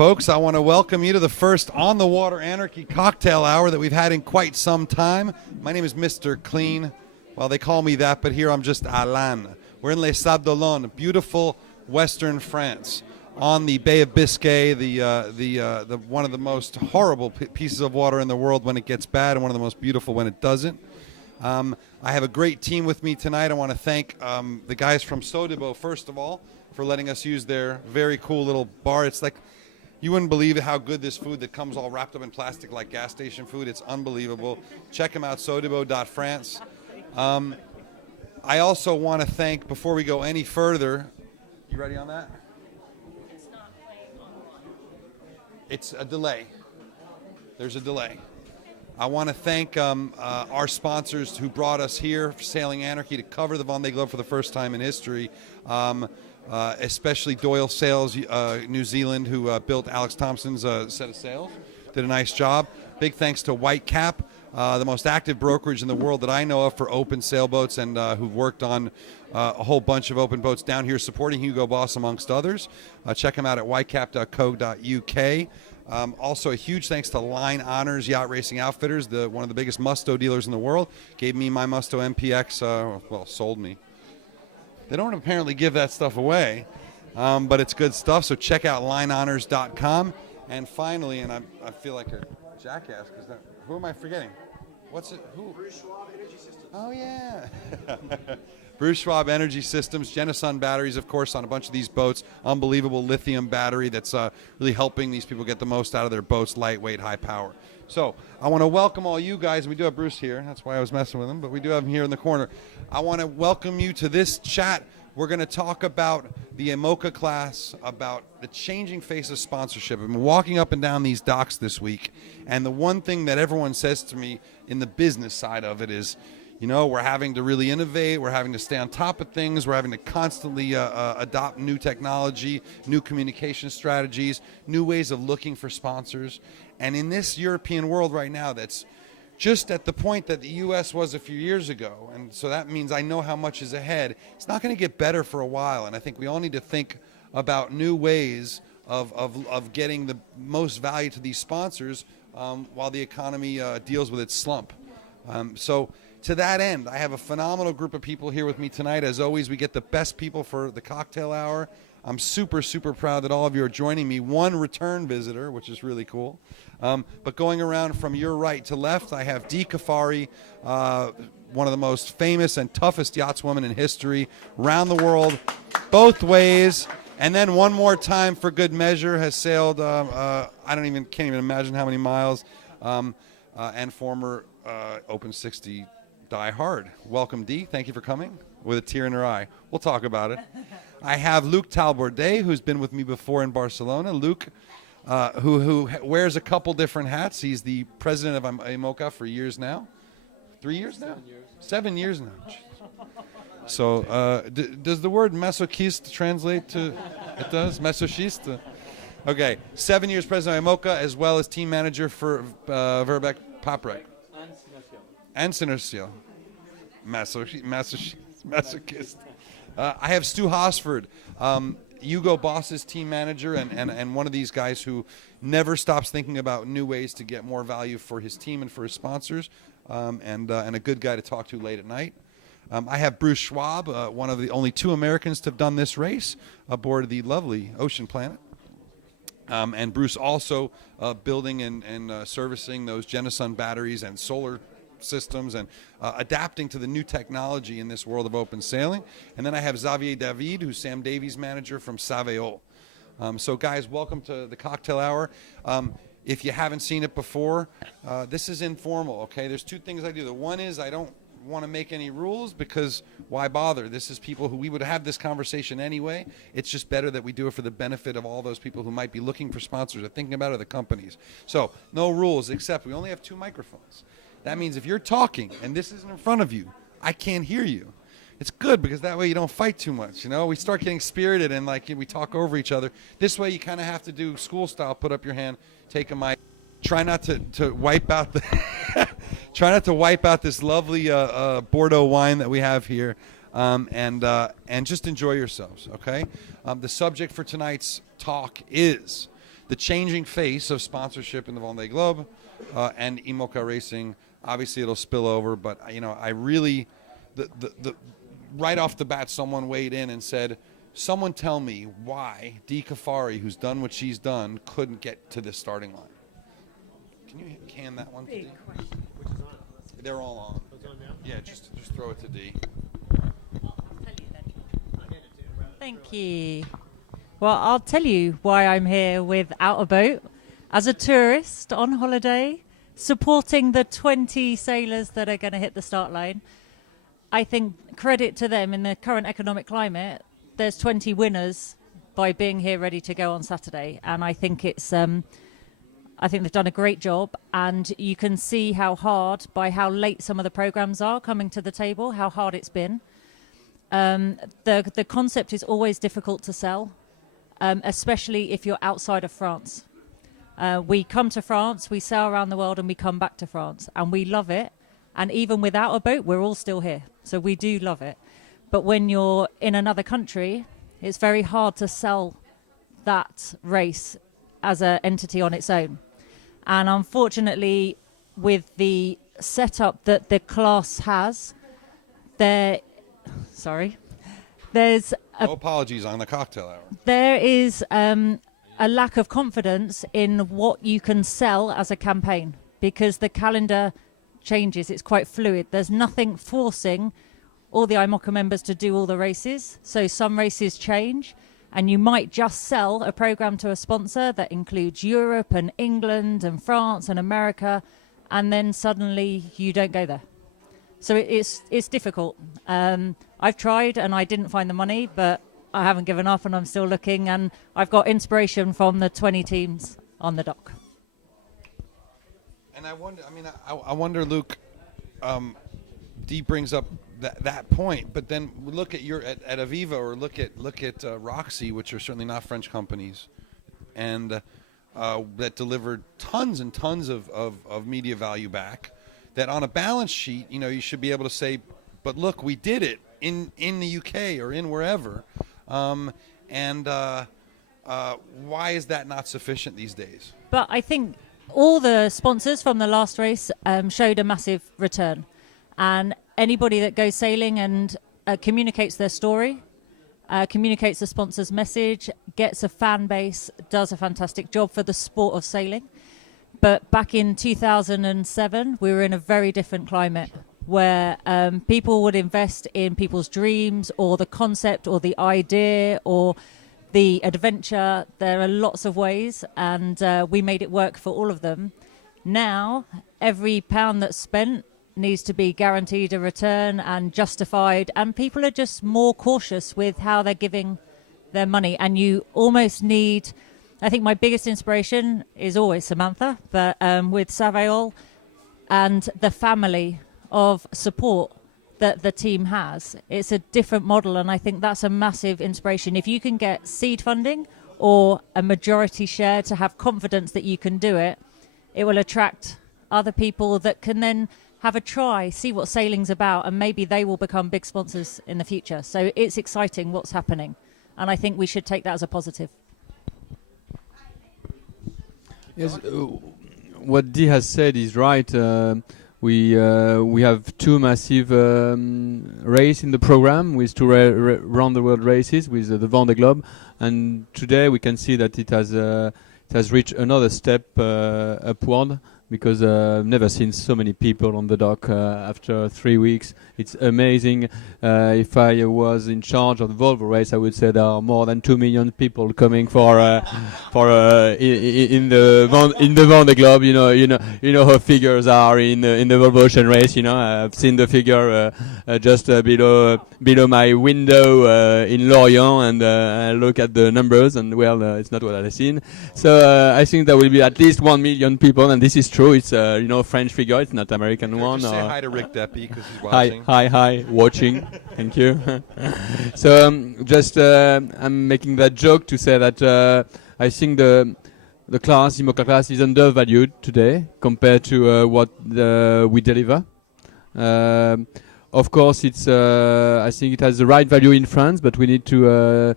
Folks, I want to welcome you to the first On the Water Anarchy cocktail hour that we've had in quite some time. My name is Mr. Clean. Well, they call me that, but here I'm just Alain. We're in Les Sables d'Olonne, beautiful western France, on the Bay of Biscay, the one of the most horrible pieces of water in the world when it gets bad, and one of the most beautiful when it doesn't. I have a great team with me tonight. I want to thank the guys from Sotheby, first of all, for letting us use their very cool little bar. It's like, you wouldn't believe how good this food that comes all wrapped up in plastic like gas station food. It's unbelievable. Check them out, sotheby.france. I also want to thank, before we go any further, you ready on that? It's not playing online. It's a delay. There's a delay. I want to thank our sponsors who brought us here, Sailing Anarchy, to cover the Vendee Globe for the first time in history. Especially Doyle Sails, New Zealand, who built Alex Thompson's set of sails. Did a nice job. Big thanks to Whitecap, the most active brokerage in the world that I know of for open sailboats, and who've worked on a whole bunch of open boats down here supporting Hugo Boss, amongst others. Check them out at whitecap.co.uk. Also, a huge thanks to Line Honors Yacht Racing Outfitters, one of the biggest Musto dealers in the world. Gave me my Musto MPX, sold me. They don't apparently give that stuff away, but it's good stuff. So check out linehonors.com. And finally, and I feel like a jackass, because who am I forgetting? What's it? Who? Bruce Schwab Energy Systems. Oh, yeah. Bruce Schwab Energy Systems, Genasun batteries, of course, on a bunch of these boats. Unbelievable lithium battery that's really helping these people get the most out of their boats, lightweight, high power. So I want to welcome all you guys. We do have Bruce here. That's why I was messing with him, but we do have him here in the corner. I want to welcome you to this chat. We're going to talk about the IMOCA class, about the changing face of sponsorship. I've been walking up and down these docks this week, and the one thing that everyone says to me in the business side of it is, you know, we're having to really innovate. We're having to stay on top of things. We're having to constantly adopt new technology, new communication strategies, new ways of looking for sponsors. And in this European world right now, that's just at the point that the U.S. was a few years ago. And so that means I know how much is ahead. It's not going to get better for a while. And I think we all need to think about new ways of getting the most value to these sponsors while the economy deals with its slump. So to that end, I have a phenomenal group of people here with me tonight. As always, we get the best people for the cocktail hour. I'm super, super proud that all of you are joining me. One return visitor, which is really cool. But going around from your right to left, I have Dee Caffari, one of the most famous and toughest yachtswomen in history, around the world, both ways. And then one more time, for good measure, has sailed, can't even imagine how many miles, and former Open 60 Die Hard. Welcome, Dee. Thank you for coming. With a tear in her eye. We'll talk about it. I have Luke Talbourdet, who's been with me before in Barcelona. Luke, who wears a couple different hats. He's the president of IMOCA for years now. 3 years now? 7 years now. So does the word masochiste translate to, it does? Masochiste? Okay, 7 years president of IMOCA, as well as team manager for Verbeek Paprec. And Synercio. Masochist. I have Stu Hosford, Hugo Boss's team manager, and one of these guys who never stops thinking about new ways to get more value for his team and for his sponsors, and a good guy to talk to late at night. I have Bruce Schwab, one of the only two Americans to have done this race aboard the lovely Ocean Planet. And Bruce also building and servicing those Genasun batteries and solar systems and adapting to the new technology in this world of open sailing. And then I have Xavier David, who's Sam Davies' manager from Saveo. So guys, welcome to the cocktail hour. If you haven't seen it before, this is informal, okay? There's two things I do. The one is I don't want to make any rules, because why bother? This is people who we would have this conversation anyway. It's just better that we do it for the benefit of all those people who might be looking for sponsors or thinking about other companies. So no rules, except we only have 2 microphones. That means if you're talking and this isn't in front of you, I can't hear you. It's good, because that way you don't fight too much. You know, we start getting spirited and we talk over each other. This way you kind of have to do school style, put up your hand, take a mic. Try not to wipe out the try not to wipe out this lovely Bordeaux wine that we have here, and just enjoy yourselves. Okay. The subject for tonight's talk is the changing face of sponsorship in the Vendee Globe and IMOCA racing. Obviously, it'll spill over, but I really, the right off the bat, someone weighed in and said, "Someone tell me why Dee Caffari, who's done what she's done, couldn't get to the starting line." Can you can that one to Dee? They're all on. Yeah, just throw it to Dee. Thank you. Well, I'll tell you why I'm here without a boat, as a tourist on holiday, supporting the 20 sailors that are going to hit the start line. I think credit to them in the current economic climate. There's 20 winners by being here ready to go on Saturday, and I think it's I think they've done a great job, and you can see how hard, by how late some of the programs are coming to the table, how hard it's been. The concept is always difficult to sell, especially if you're outside of France. We come to France, we sail around the world, and we come back to France, and we love it. And even without a boat, we're all still here. So we do love it. But when you're in another country, it's very hard to sell that race as an entity on its own. And unfortunately, with the setup that the class has, there's No apologies on the cocktail hour. There is a lack of confidence in what you can sell as a campaign, because the calendar changes. It's quite fluid. There's nothing forcing all the IMOCA members to do all the races. So some races change, and you might just sell a program to a sponsor that includes Europe and England and France and America, and then suddenly you don't go there. So it's difficult. I've tried and I didn't find the money, but I haven't given up and I'm still looking, and I've got inspiration from the 20 teams on the dock. And I wonder, Luke, Dee brings up that point, but then look at at Aviva, or look at Roxy, which are certainly not French companies, and that delivered tons and tons of media value back. That on a balance sheet, you should be able to say, but look, we did it in the UK or in wherever, and why is that not sufficient these days? But I think all the sponsors from the last race showed a massive return, and anybody that goes sailing and communicates their story, communicates the sponsor's message, gets a fan base, does a fantastic job for the sport of sailing. But back in 2007, we were in a very different climate, where people would invest in people's dreams or the concept or the idea or the adventure. There are lots of ways, and we made it work for all of them. Now, every pound that's spent needs to be guaranteed a return and justified, and people are just more cautious with how they're giving their money. And you almost need, I think my biggest inspiration is always Samantha, but with Xavier and the family of support that the team has, it's a different model, and I think that's a massive inspiration. If you can get seed funding or a majority share to have confidence that you can do it, it will attract other people that can then have a try, see what sailing's about, and maybe they will become big sponsors in the future. So it's exciting what's happening, and I think we should take that as a positive. Yes, what Dee has said is right. We have two massive races in the program, with two round the world races with the Vendee Globe, and today we can see that it has reached another step upward, because I've never seen so many people on the dock after 3 weeks. It's amazing. If I was in charge of the Volvo race, I would say there are more than 2 million people coming for in the Vendee Globe. You know how figures are in the Volvo Ocean race. I've seen the figure just below my window in Lorient, and I look at the numbers, and it's not what I've seen. So I think there will be at least 1 million people, and this is true. It's French figure. It's not American one. Just say hi to Rick Deppy, because he's watching. Hi, watching. Thank you. So I'm making that joke to say that I think the IMOCA class is undervalued today compared to what we deliver. Of course, I think it has the right value in France, but we need to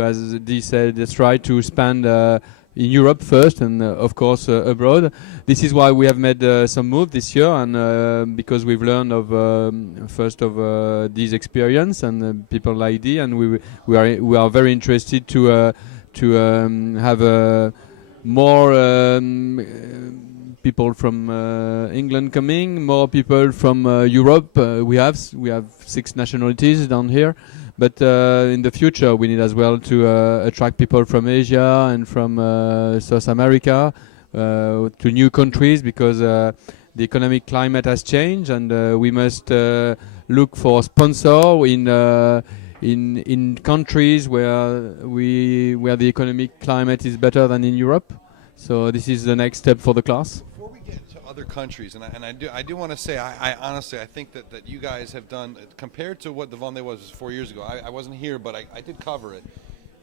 as Dee said, let's try to spend in Europe first, and of course abroad. This is why we have made some move this year, and because we've learned of first of this experience and people like Dee, and we are very interested to have more people from England coming, more people from Europe. We have 6 nationalities down here. But in the future, we need as well to attract people from Asia and from South America to new countries, because the economic climate has changed, and we must look for sponsor in countries where the economic climate is better than in Europe. So this is the next step for the class. Before we get to other countries, and I do want to say, I honestly, I think that you guys have done, compared to what the Vendee was 4 years ago, I wasn't here, but I did cover it,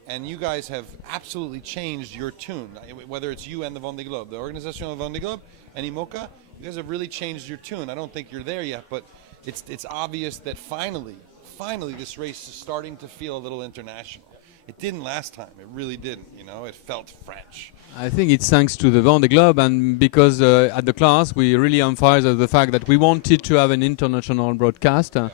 and you guys have absolutely changed your tune, whether it's you and the Vendee Globe, the Organisation of Vendee Globe, and IMOCA, you guys have really changed your tune. I don't think you're there yet, but it's obvious that finally this race is starting to feel a little international. It didn't last time. It really didn't. It felt French. I think it's thanks to the Vendee Globe, and because at the class we really emphasize the fact that we wanted to have an international broadcast. And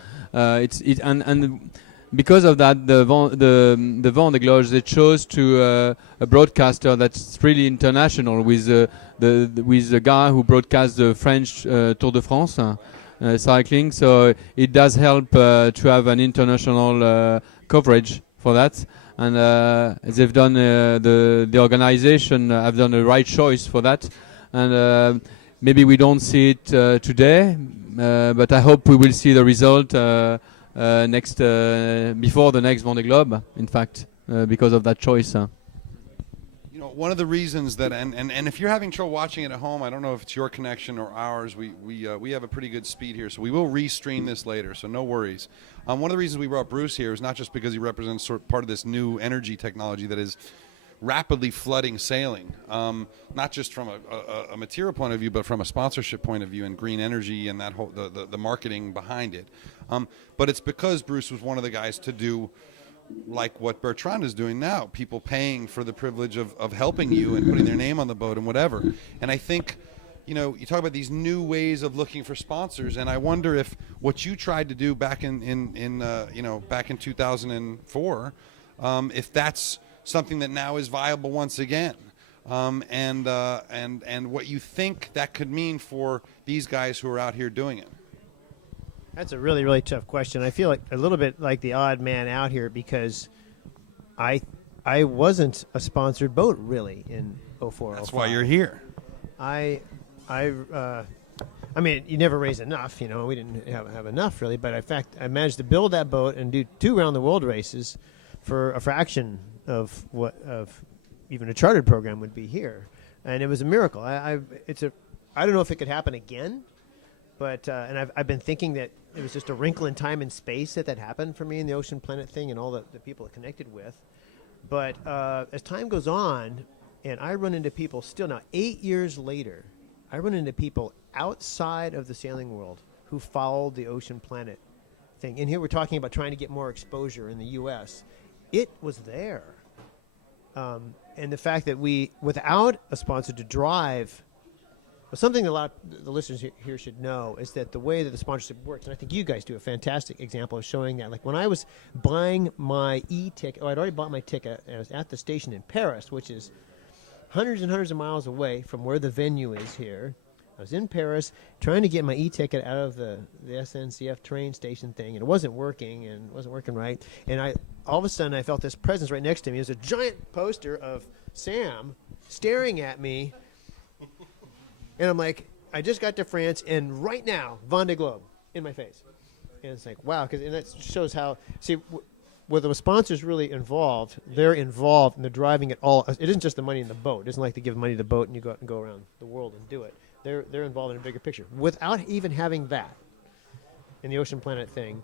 because of that, the Vendee Globe, they chose to a broadcaster that's really international, with the guy who broadcasts the French Tour de France cycling. So it does help to have an international coverage for that. And they've done the organization have done the right choice for that, and maybe we don't see it today, but I hope we will see the result next before the next Vendee Globe. In fact, because of that choice. One of the reasons that, and if you're having trouble watching it at home, I don't know if it's your connection or ours. We have a pretty good speed here, so we will restream this later. So no worries. One of the reasons we brought Bruce here is not just because he represents sort of part of this new energy technology that is rapidly flooding sailing, not just from a material point of view, but from a sponsorship point of view, and green energy and that whole the marketing behind it. But it's because Bruce was one of the guys to do like what Bertrand is doing now, people paying for the privilege of helping you and putting their name on the boat and whatever. And I think, you talk about these new ways of looking for sponsors, and I wonder if what you tried to do back back in 2004, if that's something that now is viable once again, and what you think that could mean for these guys who are out here doing it. That's a really, really tough question. I feel like a little bit like the odd man out here, because I wasn't a sponsored boat really in 04. That's why you're here. I mean, you never raise enough, we didn't have enough really, but in fact, I managed to build that boat and do 2 round the world races for a fraction of what even a chartered program would be here, and it was a miracle. I don't know if it could happen again, but and I've been thinking that it was just a wrinkle in time and space that happened for me in the Ocean Planet thing and all the people it connected with. But as time goes on, and I run into people still now, 8 years later, I run into people outside of the sailing world who followed the Ocean Planet thing. And here we're talking about trying to get more exposure in the U.S. It was there. And the fact that without a sponsor to drive, something that a lot of the listeners here should know is that the way that the sponsorship works, and I think you guys do a fantastic example of showing that. Like when I was buying my e-ticket, I'd already bought my ticket, and I was at the station in Paris, which is hundreds and hundreds of miles away from where the venue is here. I was in Paris trying to get my e-ticket out of the SNCF train station thing, and it wasn't working, right. And all of a sudden I felt this presence right next to me. It was a giant poster of Sam staring at me. And I'm like, I just got to France, and right now, Vendee Globe in my face. And it's like, wow, and that shows how, where the sponsors really involved, they're involved, and they're driving it all. It isn't just the money in the boat. It isn't like they give money to the boat and you go out and go around the world and do it. They're involved in a bigger picture. Without even having that in the Ocean Planet thing,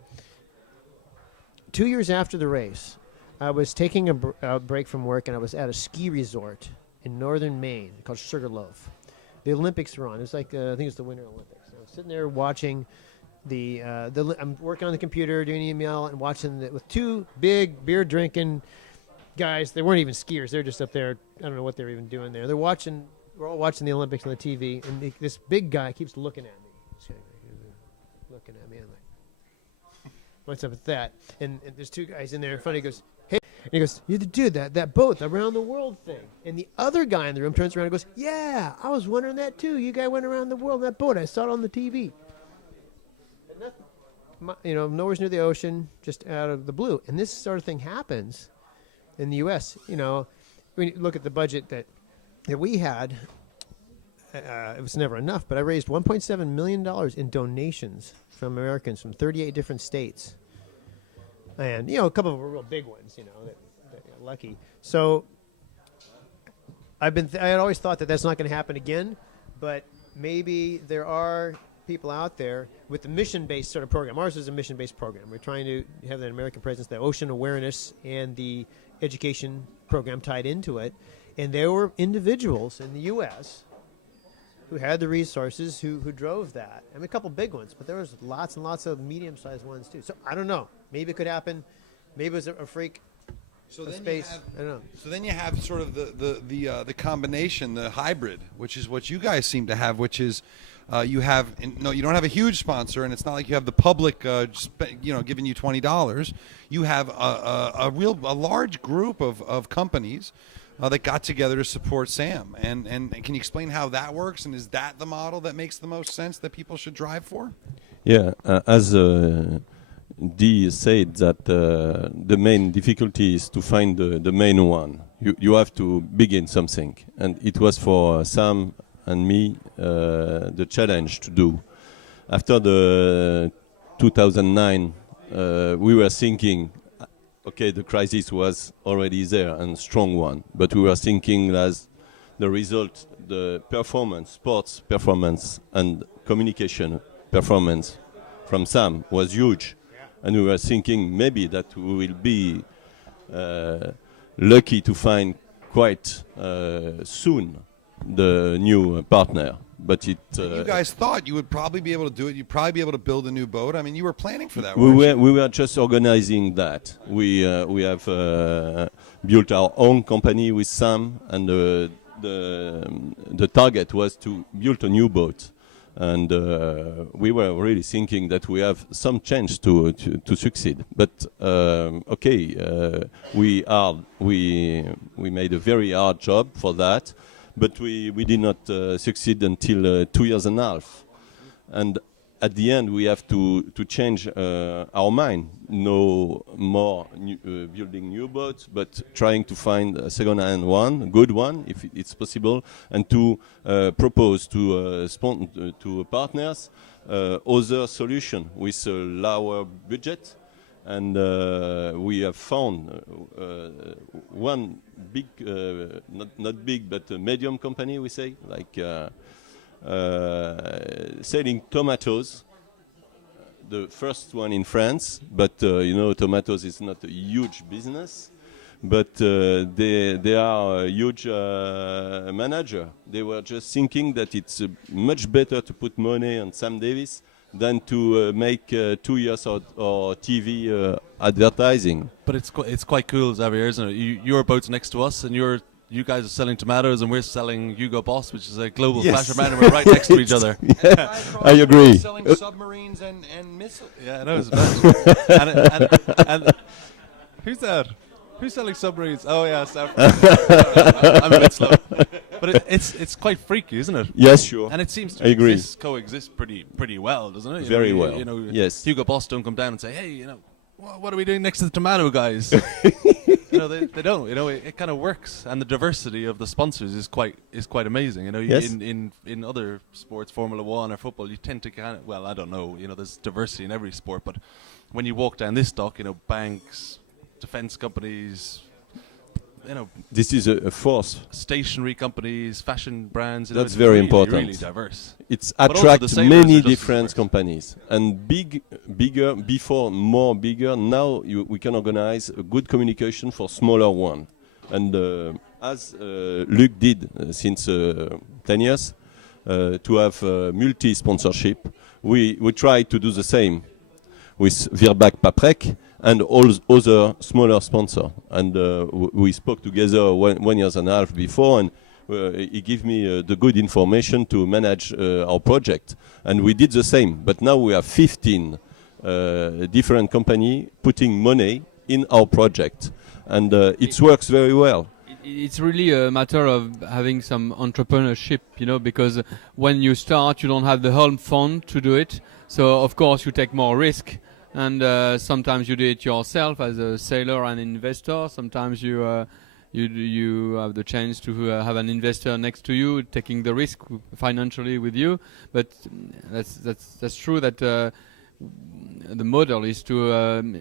2 years after the race, I was taking a break from work, and I was at a ski resort in northern Maine called Sugarloaf. The Olympics were on. It's like I think it's the Winter Olympics. I was sitting there watching I'm working on the computer, doing email, and watching with 2 big beer drinking guys. They weren't even skiers. They're just up there. I don't know what they're even doing there. We're all watching the Olympics on the TV, and this big guy keeps looking at me. Looking at me. I'm like, what's up with that? And there's two guys in there in front. He goes, hey. And he goes, you dude, that boat, the around the world thing. And the other guy in the room turns around and goes, yeah, I was wondering that too. You guys went around the world in that boat. I saw it on the TV. And nothing. Nowhere's near the ocean, just out of the blue. And this sort of thing happens in the U.S. When you look at the budget that we had, it was never enough, but I raised $1.7 million in donations from Americans from 38 different states. And, a couple of them were real big ones, that got lucky. So I had always thought that that's not going to happen again, but maybe there are people out there with the mission-based sort of program. Ours is a mission-based program. We're trying to have an American presence, the ocean awareness and the education program tied into it. And there were individuals in the U.S. who had the resources who drove that. I mean, a couple big ones, but there was lots and lots of medium-sized ones too. So I don't know. Maybe it could happen. Maybe it was a freak of space. I don't know. So then you have sort of the combination, the hybrid, which is what you guys seem to have, which is you don't have a huge sponsor, and it's not like you have the public giving you $20. You have a large group of companies that got together to support Sam. And can you explain how that works? And is that the model that makes the most sense that people should drive for? Yeah, as Dee said, that the main difficulty is to find the main one. You have to begin something. And it was for Sam and me the challenge to do. After the 2009, we were thinking, okay, the crisis was already there and strong one, but we were thinking as the result, the performance, sports performance and communication performance from Sam was huge. And we were thinking maybe that we will be lucky to find quite soon the new partner. But you guys thought you would probably be able to do it. You'd probably be able to build a new boat. I mean, you were planning for that. We were just organizing that. We have built our own company with Sam, and the target was to build a new boat. And we were really thinking that we have some chance to succeed. But we made a very hard job for that. But we did not succeed until 2 years and a half. And at the end, we have to change our mind. No more building new boats, but trying to find a second-hand one, a good one, if it's possible, and to propose to partners other solution with a lower budget. And we have found one big, not big, but a medium company, we say, like selling tomatoes. The first one in France, but tomatoes is not a huge business. But they are a huge manager. They were just thinking that it's much better to put money on Sam Davis than to make 2 years or TV advertising. But it's quite cool, Xavier, isn't it? Your boat's next to us, and you guys are selling tomatoes, and we're selling Hugo Boss, which is a global fashion brand, and we're right next to each other. Yeah, I agree. Selling submarines and missiles. Yeah, I know. and who's that? Who's selling submarines? Oh yeah, I'm a bit slow. But it's quite freaky, isn't it? Yes, sure. And it seems to coexist pretty well, doesn't it? Very well. Yes. Hugo Boss don't come down and say, hey, what are we doing next to the tomato guys? They don't. It kind of works, and the diversity of the sponsors is quite amazing. Yes. In other sports, Formula One or football, you tend to I don't know. There's diversity in every sport, but when you walk down this dock, banks, defense companies, this is a force. Stationery companies, fashion brands. That's very important. Really diverse. It's attract many different companies, and bigger. Now we can organize a good communication for smaller one, and as Luc did since 10 years, to have multi-sponsorship. We try to do the same with Virbac Paprec, and all other smaller sponsors. And we spoke together 1 year and a half before, and he gave me the good information to manage our project. And we did the same. But now we have 15 different companies putting money in our project. And it works very well. It's really a matter of having some entrepreneurship, because when you start, you don't have the whole fund to do it. So, of course, you take more risk. And sometimes you do it yourself as a sailor and investor. Sometimes you have the chance to have an investor next to you, taking the risk financially with you. But that's true that the model is to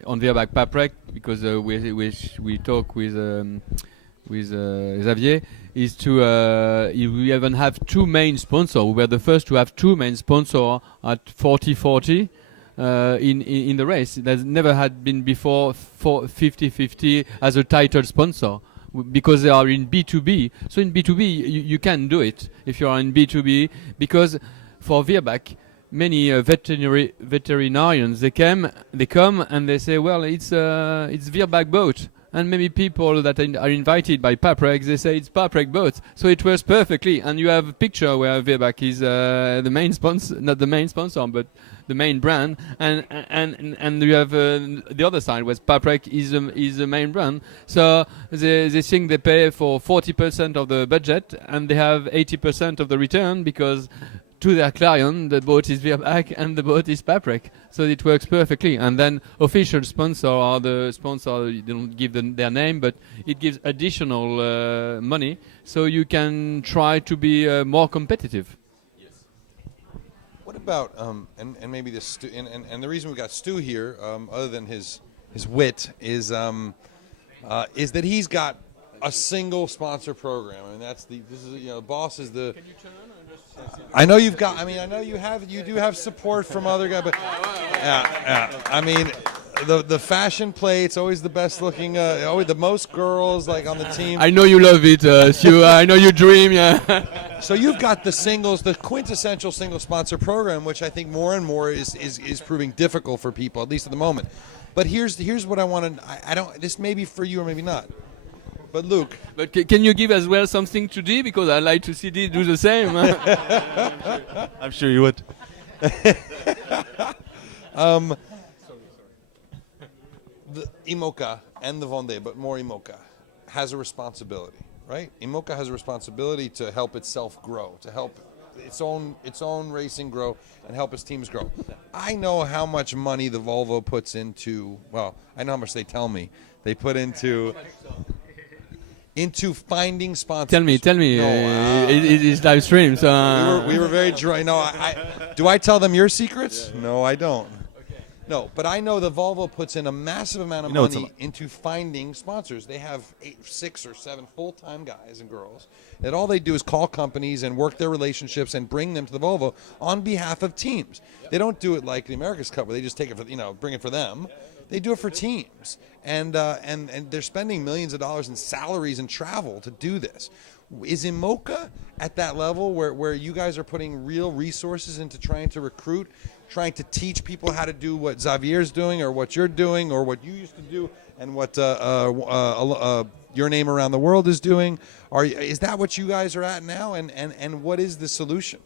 on Virbac Paprec, because we talk with Xavier, is to we even have two main sponsors. We were the first to have two main sponsors at 40-40 in the race. There's never had been before 50-50 as a title sponsor, because they are in B2B. So in B2B you can do it if you are in B2B, because for Virbac many veterinarians they come and they say, well, it's Virbac boat. And maybe people that are invited by Paprec, they say it's Paprec boat, so it works perfectly. And you have a picture where Virbac is the main sponsor, not the main sponsor, but the main brand, and you have the other side where Paprec is the main brand. So they think they pay for 40% of the budget and they have 80% of the return, because to their client the boat is Virbac and the boat is Paprec. So it works perfectly. And then official sponsor are the sponsor, you don't give their name, but it gives additional money, so you can try to be more competitive. What about and maybe this and the reason we got Stu here, other than his wit, is that he's got a single sponsor program, and boss is the. I know you've got. I mean, I know you do have support from other guys, but yeah. I mean, the fashion plate's always the best looking. Always the most girls like on the team. I know you love it, Stu. I know you dream. Yeah. So you've got the quintessential single sponsor program, which I think more and more is proving difficult for people, at least at the moment. But here's what I wanted. I don't. This may be for you or maybe not. But Luke. But can you give as well something to Dee, because I like to see Dee do the same. I'm sure you would. The IMOCA and the Vendee, but more IMOCA, has a responsibility, right? IMOCA has a responsibility to help itself grow, to help its own racing grow and help its teams grow. I know how much money the Volvo puts into. Well, I know how much they tell me they put into finding sponsors. Tell me. No, it is live stream. So we were very dry. No, do I tell them your secrets? No, I don't. No, but I know the Volvo puts in a massive amount of money into finding sponsors. They have 6 or 7 full-time guys and girls that all they do is call companies and work their relationships and bring them to the Volvo on behalf of teams. They don't do it like the America's Cup, where they just take it for, bring it for them. They do it for teams, and they're spending millions of dollars in salaries and travel to do this. Is IMOCA at that level where you guys are putting real resources into trying to recruit, trying to teach people how to do what Xavier's doing or what you're doing or what you used to do and what Your Name Around the World is doing? Is that what you guys are at now, and what is the solution?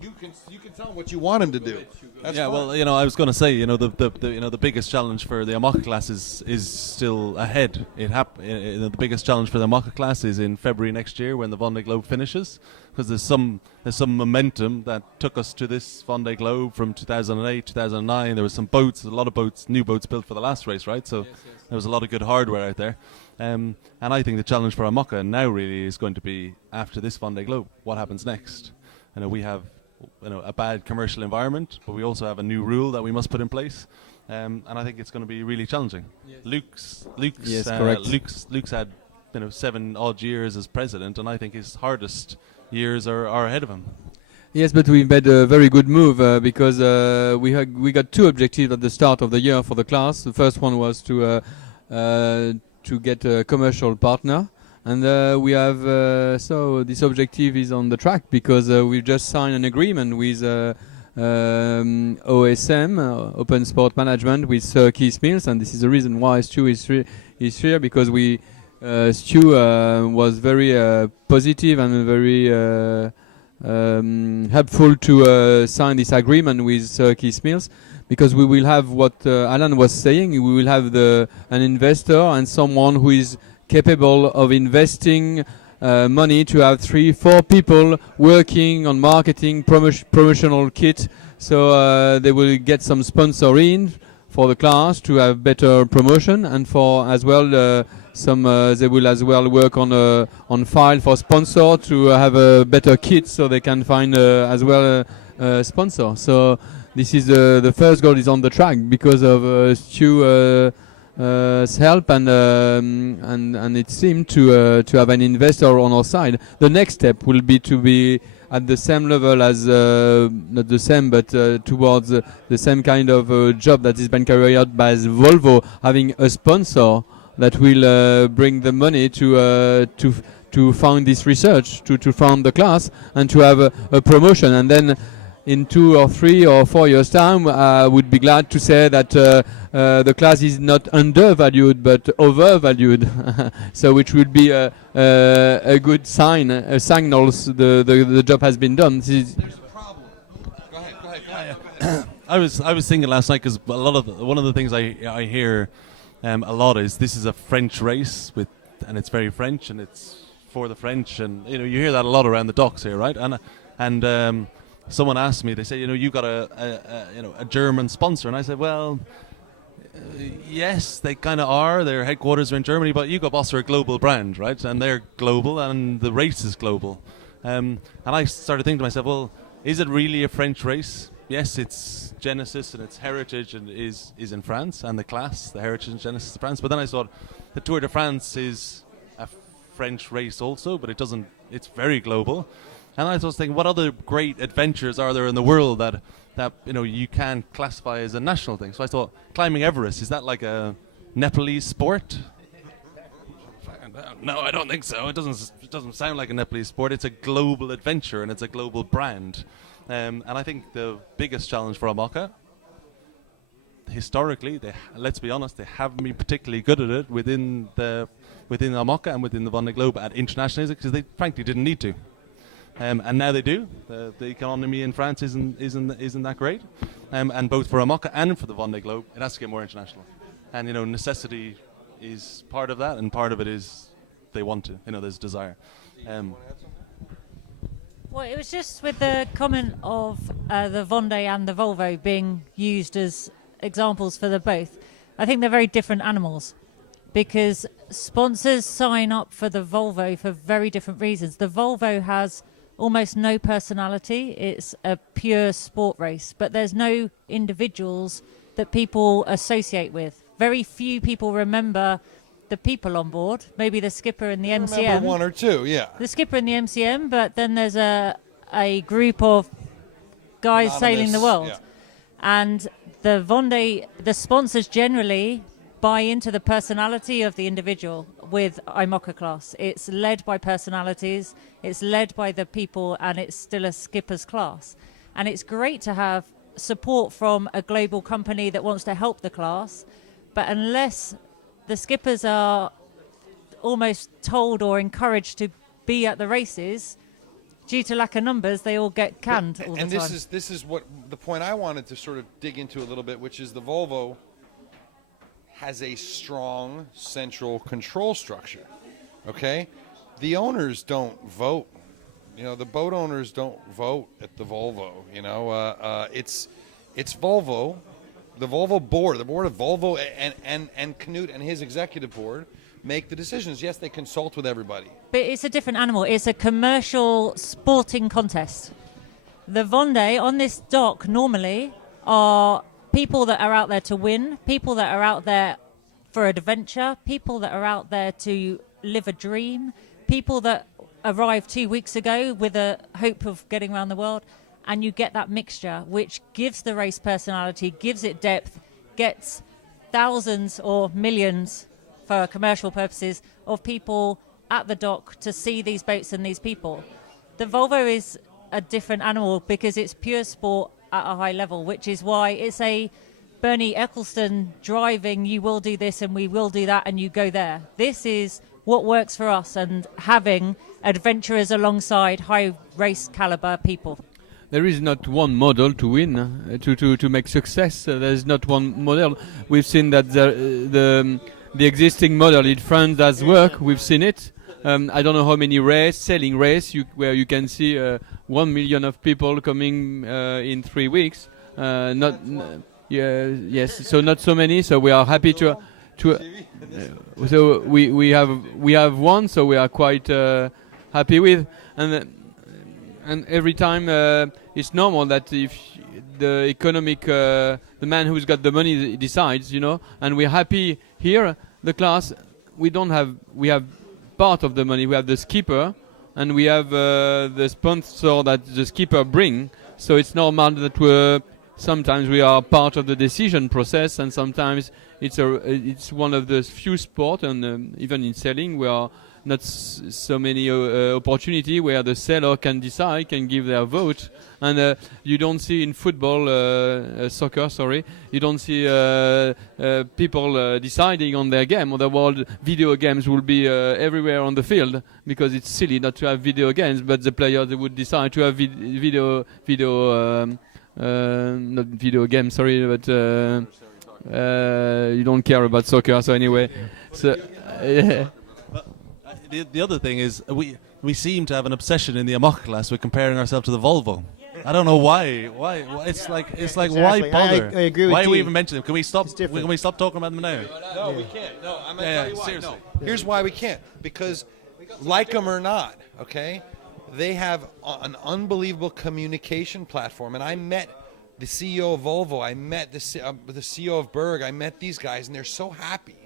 You can tell them what you want them to do. That's fine. Well, I was going to say, the biggest challenge for the IMOCA class is still ahead. The biggest challenge for the IMOCA class is in February next year when the Vendee Globe finishes, because there's some momentum that took us to this Vendee Globe from 2008, 2009. There was a lot of new boats built for the last race, right? So there was a lot of good hardware out there. And I think the challenge for IMOCA now really is going to be, after this Vendee Globe, what happens next? We have a bad commercial environment, but we also have a new rule that we must put in place, and I think it's going to be really challenging. Yes. Luke's had 7 odd years as president, and I think his hardest years are ahead of him. Yes, but we made a very good move because we got 2 objectives at the start of the year for the class. The first one was to get a commercial partner. And we have so this objective is on the track, because we just signed an agreement with OSM, Open Sport Management, with Sir Keith Mills, and this is the reason why Stu is here, because Stu was very positive and very helpful to sign this agreement with Sir Keith Mills, because we will have what Alan was saying. We will have an investor and someone who is capable of investing money to have 3-4 people working on marketing, promotional kit. So they will get some sponsor in for the class to have better promotion, and for as well they will as well work on file for sponsor to have a better kit, so they can find as well a sponsor. So this is the first goal is on the track because of Stu. Help and it seemed to have an investor on our side. The next step will be to be at the same level as not the same, but towards the same kind of job that has been carried out by Volvo, having a sponsor that will bring the money to fund this research, to fund the class, and to have a promotion. And then in 2 or 3 or 4 years' time, I would be glad to say that the class is not undervalued but overvalued. So which would be a good sign, a signal the job has been done. There's a problem. Go ahead. I was thinking last night, because one of the things I hear a lot is this is a French race and it's very French and it's for the French, and you hear that a lot around the docks here, right? And someone asked me, they say, you got a German sponsor, and I said, well, yes, they kind of are. Their headquarters are in Germany, but Hugo Boss are a global brand, right? And they're global, and the race is global. And I started thinking to myself, well, is it really a French race? Yes, its genesis and its heritage is in France, and the class, the heritage and genesis of France. But then I thought the Tour de France is a French race also, but it's very global. And I was thinking, what other great adventures are there in the world that you can classify as a national thing? So I thought, climbing Everest, is that like a Nepalese sport? No, I don't think so. It doesn't sound like a Nepalese sport. It's a global adventure, and it's a global brand. And I think the biggest challenge for Amaka, historically, let's be honest, they haven't been particularly good at it within Amaka and within the Vendee Globe at international, because they frankly didn't need to. And now they do. The economy in France isn't that great, and both for Amaka and for the Vendee Globe, it has to get more international. And necessity is part of that, and part of it is they want to. There's desire. Well, it was just with the comment of the Vendee and the Volvo being used as examples for the both. I think they're very different animals, because sponsors sign up for the Volvo for very different reasons. The Volvo has almost no personality. It's a pure sport race, but there's no individuals that people associate with. Very few people remember the people on board, maybe the skipper and the MCM. Remember one or two, yeah. The skipper and the MCM, but then there's a group of guys sailing the world. Yeah. And the Vendee, the sponsors generally buy into the personality of the individual with IMOCA class. It's led by personalities, it's led by the people, and it's still a skipper's class. And it's great to have support from a global company that wants to help the class, but unless the skippers are almost told or encouraged to be at the races, due to lack of numbers, they all get canned all the time. And this is what the point I wanted to sort of dig into a little bit, which is the Volvo has a strong central control structure. Okay, the owners don't vote. The boat owners don't vote at the Volvo. It's Volvo, the Volvo board, the board of Volvo, and Knut and his executive board make the decisions. Yes, they consult with everybody. But it's a different animal. It's a commercial sporting contest. The Vendee on this dock normally are people that are out there to win, people that are out there for adventure, people that are out there to live a dream, people that arrived 2 weeks ago with a hope of getting around the world. And you get that mixture, which gives the race personality, gives it depth, gets thousands or millions, for commercial purposes, of people at the dock to see these boats and these people. The Volvo is a different animal because it's pure sport at a high level, which is why it's a Bernie Ecclestone driving, you will do this and we will do that and you go there. This is what works for us, and having adventurers alongside high race caliber people. There is not one model to win, to make success. There is not one model. We've seen that the existing model in France does work. We've seen it. I don't know how many selling race where you can see 1 million of people coming in 3 weeks. Yes, so not so many. So we are happy to. So we have one. So we are quite happy with, and every time it's normal that if the economic the man who's got the money decides, and we're happy here. The class we have part of the money. We have the skipper, and we have the sponsor that the skipper bring. So it's normal that sometimes we are part of the decision process, and sometimes it's one of the few sports, and even in sailing, we are not so many opportunity where the seller can decide, can give their vote, and you don't see in football, soccer, you don't see people deciding on their game. On the world, video games will be everywhere on the field, because it's silly not to have video games, but the players would decide to have not video games, but you don't care about soccer, so anyway. So, yeah. The other thing is we seem to have an obsession in the Amok class with comparing ourselves to the Volvo. I don't know why. Why it's like Exactly. why bother? I agree with why do we T. even mention them? Can we stop? It's different. Can we stop talking about them now? No, we can't. No, I'm going to Yeah, tell you why. seriously. No. Here's why we can't. Because, like them or not, okay, they have an unbelievable communication platform. And I met the CEO of Volvo. I met the CEO of Berg. I met these guys, and they're so happy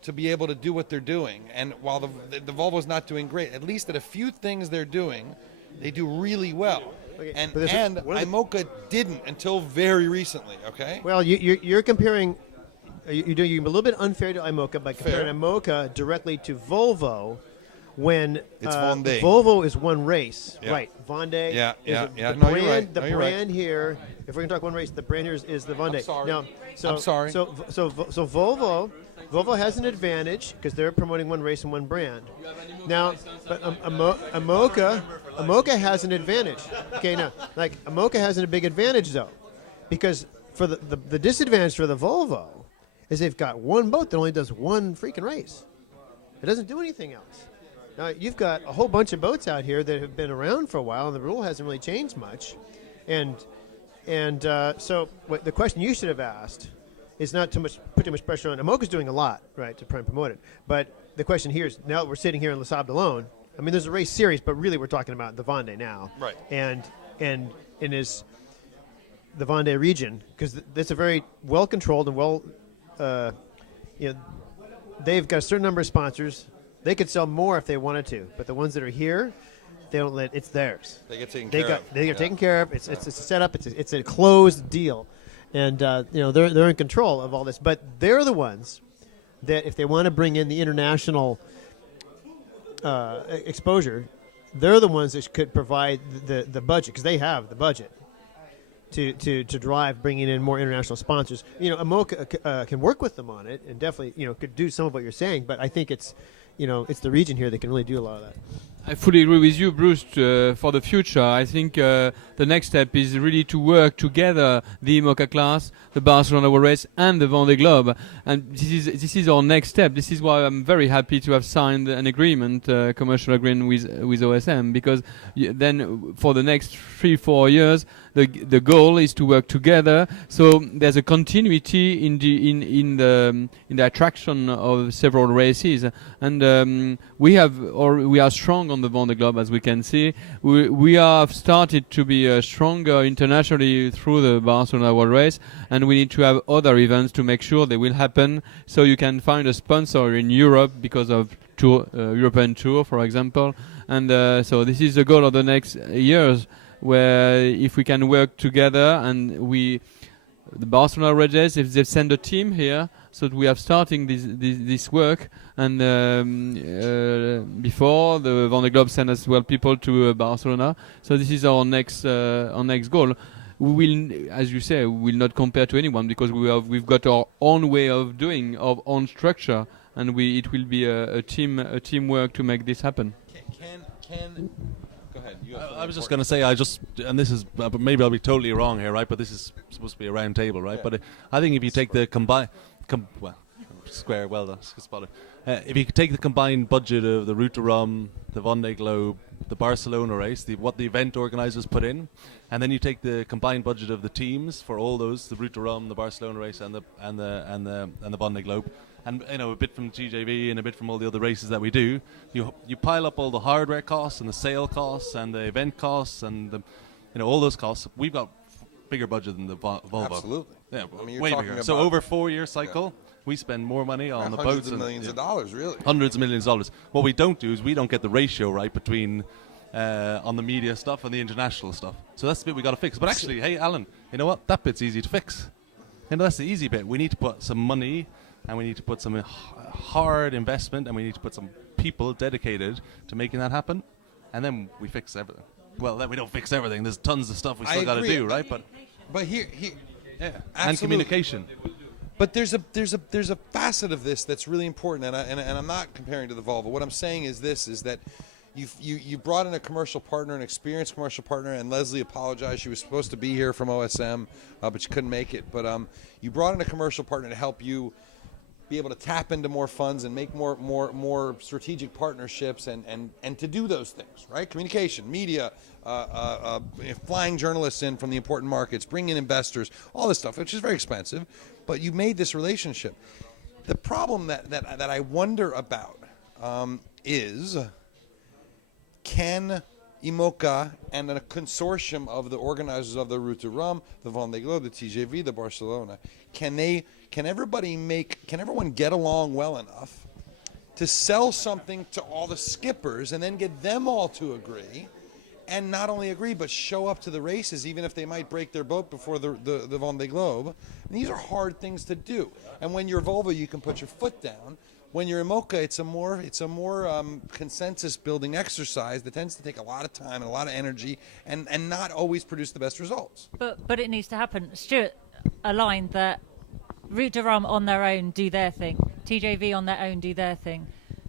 to be able to do what they're doing. And while the Volvo's not doing great, at least at a few things they're doing, they do really well. Okay, And but IMOCA didn't until very recently, okay? Well, you're comparing. You're a little bit unfair to IMOCA by comparing IMOCA directly to Volvo, when It's Vendee. Volvo is one race, Yeah. right? Vendee. Yeah, is yeah, a- yeah. The No, brand, you're right. the No, you're right. brand here. If we're gonna talk one race, the brand here is the Vendee. I'm sorry. Now, so, I'm sorry. So Volvo has an advantage because they're promoting one race and one brand. Now, but IMOCA has an advantage. Okay, now like IMOCA has a big advantage though, because for the disadvantage for the Volvo is they've got one boat that only does one freaking race. It doesn't do anything else. Now, you've got a whole bunch of boats out here that have been around for a while, and the rule hasn't really changed much. So the question you should have asked is not put too much pressure on. Amoka's doing a lot, right, to try and promote it. But the question here is, now that we're sitting here in Les Sables alone, I mean, there's a race series, but really we're talking about the Vendee now. Right. And is the Vendee region, because that's a very well-controlled and they've got a certain number of sponsors. They could sell more if they wanted to, but the ones that are here, they don't let. It's theirs. They get taken They care got. of. They get Yeah. taken care of. It's a setup. It's a closed deal, and they're in control of all this. But they're the ones that, if they want to bring in the international exposure, they're the ones that could provide the budget, because they have the budget to drive bringing in more international sponsors. IMOCA can work with them on it, and definitely could do some of what you're saying. But I think it's the region here that can really do a lot of that. I fully agree with you, Bruce. For the future, I think the next step is really to work together, the IMOCA class, the Barcelona World Race, and the Vendée Globe. And this is our next step. This is why I'm very happy to have signed an agreement, commercial agreement with OSM, because then for the next 3-4 years, the goal is to work together. So there's a continuity in the attraction of several races, and we are strong on the Vendée Globe, as we can see. We have started to be stronger internationally through the Barcelona World Race, and we need to have other events to make sure they will happen. So you can find a sponsor in Europe because of European Tour, for example, and so this is the goal of the next years, where if we can work together, and the Barcelona Red Race, if they send a team here, so that we are starting this work, and before the Vendée Globe send as well people to Barcelona. So this is our next goal. we will, as you say, we will not compare to anyone because we've got our own way of doing, our own structure, and it will be a teamwork to make this happen. Can go ahead. I was just going to say, and this is, maybe I'll be totally wrong here, right? But this is supposed to be a round table, right? Yeah. But I think if you take the square, well done, spotted. If you could take the combined budget of the Route to Rome, the Vendee Globe, the Barcelona race, what the event organisers put in, and then you take the combined budget of the teams for all those, the Route to Rome, the Barcelona race, and the Vendee Globe, and a bit from TJV and a bit from all the other races that we do, you pile up all the hardware costs and the sale costs and the event costs and all those costs. We've got bigger budget than the Volvo. Absolutely. Yeah, I mean, you're way talking bigger. So about over a 4-year cycle, we spend more money on the boats. Hundreds of millions of dollars, really. Hundreds of millions of dollars. What we don't do is we don't get the ratio right between on the media stuff and the international stuff. So that's the bit we got to fix. But actually, hey, Alan, you know what? That bit's easy to fix. That's the easy bit. We need to put some money, and we need to put some hard investment, and we need to put some people dedicated to making that happen, and then we fix everything. Well, then we don't fix everything. There's tons of stuff we still got to do, right? But here, yeah, absolutely. and communication. But there's a facet of this that's really important, and I'm not comparing to the Volvo. What I'm saying is that you brought in a commercial partner, an experienced commercial partner, and Leslie apologized. She was supposed to be here from OSM, but she couldn't make it. But you brought in a commercial partner to help you be able to tap into more funds and make more strategic partnerships and to do those things, right? Communication, media, flying journalists in from the important markets, bringing in investors, all this stuff, which is very expensive. But you made this relationship. The problem that I wonder about is, can IMOCA and a consortium of the organizers of the Route to Rome, the Vendee Globe, the TJV, the Barcelona, can everyone get along well enough to sell something to all the skippers and then get them all to agree, and not only agree but show up to the races even if they might break their boat before the Vendee Globe? And these are hard things to do. And when you're Volvo, you can put your foot down. When you're IMOCA, it's a more consensus building exercise that tends to take a lot of time and a lot of energy and not always produce the best results. But it needs to happen. Stuart aligned that Route de Rome on their own do their thing. TJV on their own do their thing.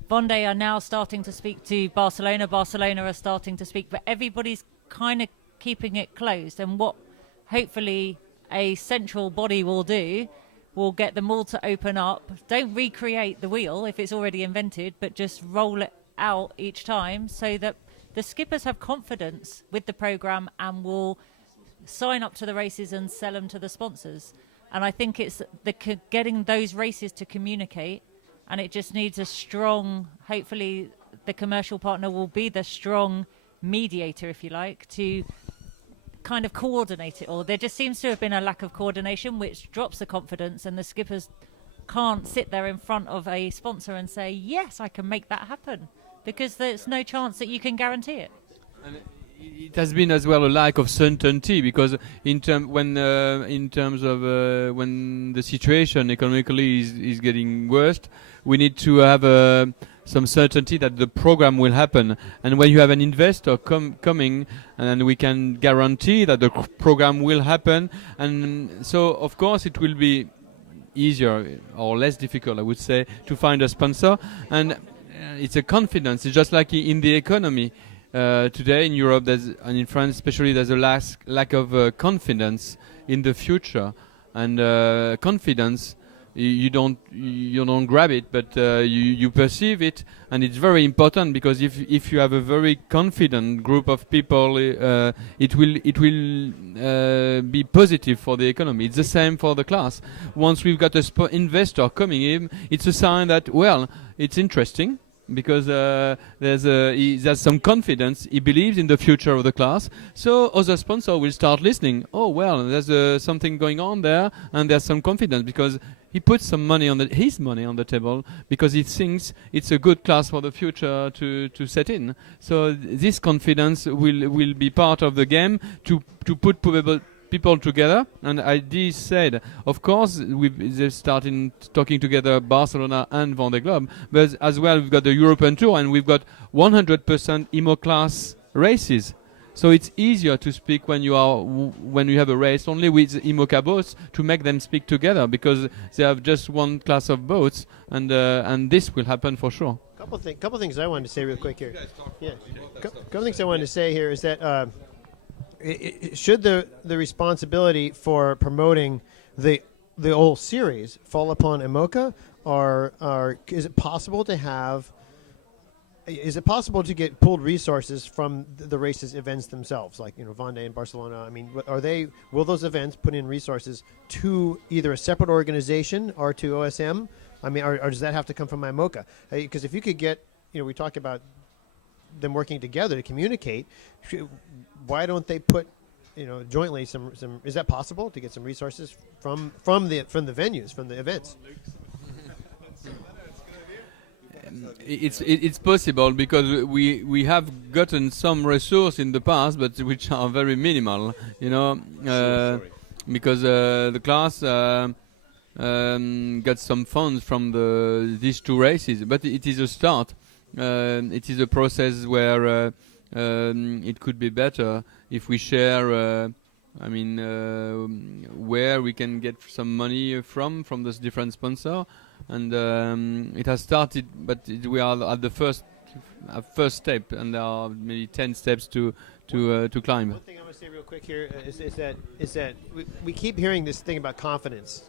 Vendee are now starting to speak to Barcelona. Barcelona are starting to speak, but everybody's kind of keeping it closed. And what hopefully a central body will do will get them all to open up. Don't recreate the wheel if it's already invented, but just roll it out each time so that the skippers have confidence with the program and will sign up to the races and sell them to the sponsors. And I think it's getting those races to communicate, and it just needs a strong, hopefully the commercial partner will be the strong mediator, if you like, to kind of coordinate it all. There just seems to have been a lack of coordination, which drops the confidence, and the skippers can't sit there in front of a sponsor and say, yes, I can make that happen, because there's no chance that you can guarantee it. And it has been as well a lack of certainty, because in terms of when the situation economically is getting worse, we need to have some certainty that the program will happen. And when you have an investor coming, and we can guarantee that the program will happen, and so of course it will be easier or less difficult, I would say, to find a sponsor. And it's a confidence. It's just like in the economy. Today in Europe and in France especially, there's a lack of confidence in the future, and confidence, you don't grab it, but you perceive it, and it's very important, because if you have a very confident group of people, it will be positive for the economy. It's the same for the class. Once we've got a investor coming in, it's a sign that, well, it's interesting, because there's some confidence. He believes in the future of the class. So other sponsors will start listening. Oh, well, there's something going on there, and there's some confidence, because he puts some money his money on the table, because he thinks it's a good class for the future to set in. So this confidence will be part of the game to put people together. And ID said, of course, they've started talking together, Barcelona and Vendee Globe, but as well we've got the European Tour, and we've got 100% IMO class races. So it's easier to speak when you have a race only with IMOCA boats to make them speak together, because they have just one class of boats, and this will happen for sure. Couple things I wanted to say real quick here. Yeah, couple things I wanted to say here is that should the responsibility for promoting the whole series fall upon IMOCA, or is it possible to have? Is it possible to get pooled resources from the races events themselves, like Vendee and Barcelona? I mean, will those events put in resources to either a separate organization or to OSM? I mean, or does that have to come from IMOCA? Because if you could get, we talk about them working together to communicate. Why don't they put, jointly some? Is that possible to get some resources from the venues, from the events? It's possible, because we have gotten some resource in the past, but which are very minimal, because the class got some funds from these two races, but it is a start. It is a process where it could be better if we share. Where we can get some money from this different sponsor. And it has started, but we are at the first step, and there are maybe 10 steps to climb. One thing I want to say real quick here is that we keep hearing this thing about confidence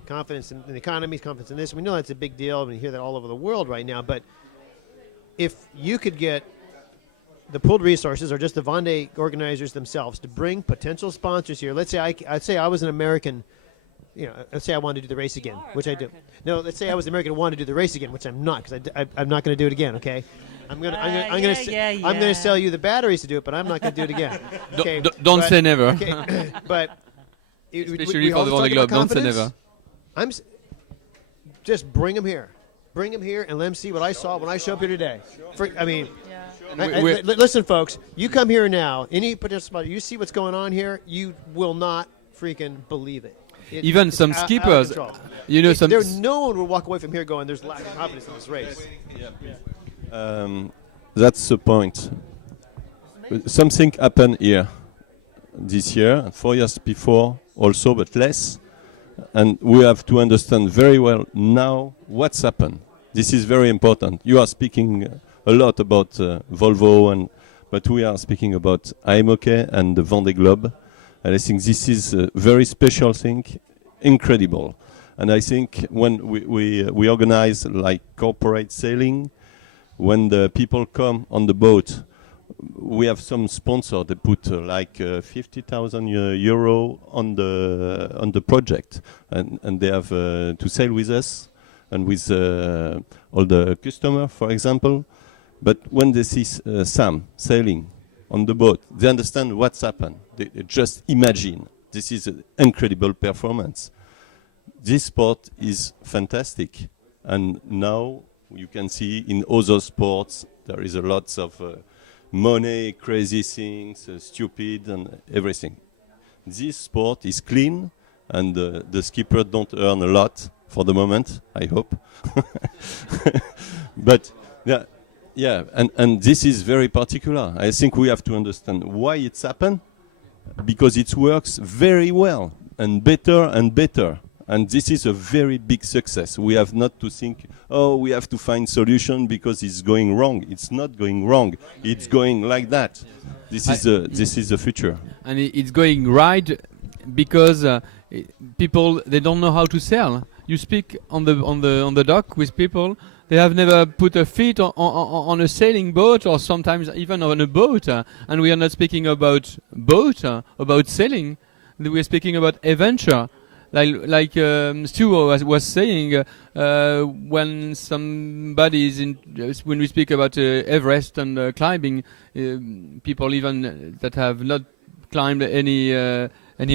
in the economy, confidence in this. We know that's a big deal, and we hear that all over the world right now. But if you could get the pooled resources, or just the Vendee organizers themselves, to bring potential sponsors here. Let's say I'd say I was an American. Let's say I wanted to do the race again, which I do. No, let's say I was an American and wanted to do the race again, which I'm not, because I'm not going to do it again. Okay, I'm going to sell you the batteries to do it, but I'm not going to do it again. Okay, don't say never. Okay, but especially for the Vendee Globe, don't say never. Just bring them here, and let them see what I saw when I show up here today. Listen, folks, you come here now. Any participant, you see what's going on here, you will not freaking believe it. Even some skippers, no one will walk away from here going, "There's lack of confidence in this race." That's the point. Something happened here this year, 4 years before also, but less. And we have to understand very well now what's happened. This is very important. You are speaking a lot about Volvo, but we are speaking about IMOCA and the Vendee Globe. And I think this is a very special thing, incredible. And I think when we organize like corporate sailing, when the people come on the boat, we have some sponsor that put like 50,000 euro on the project, and they have to sail with us and with all the customer, for example. But when they see Sam sailing on the boat, they understand what's happened. They just imagine. This is an incredible performance. This sport is fantastic. And now you can see in other sports, there is a lots of money, crazy things, stupid and everything. This sport is clean, and the skipper don't earn a lot for the moment, I hope. But yeah, and this is very particular. I think we have to understand why it's happened, because it works very well and better. And this is a very big success. We have not to think, we have to find solution because it's going wrong. It's not going wrong. It's going like that. This is the future. And it's going right because people, they don't know how to sail. You speak on the dock with people. They have never put a feet on a sailing boat, or sometimes even on a boat. And we are not speaking about boat, about sailing. We are speaking about adventure. Like Stu was saying, when somebody is when we speak about Everest and climbing, people even that have not climbed any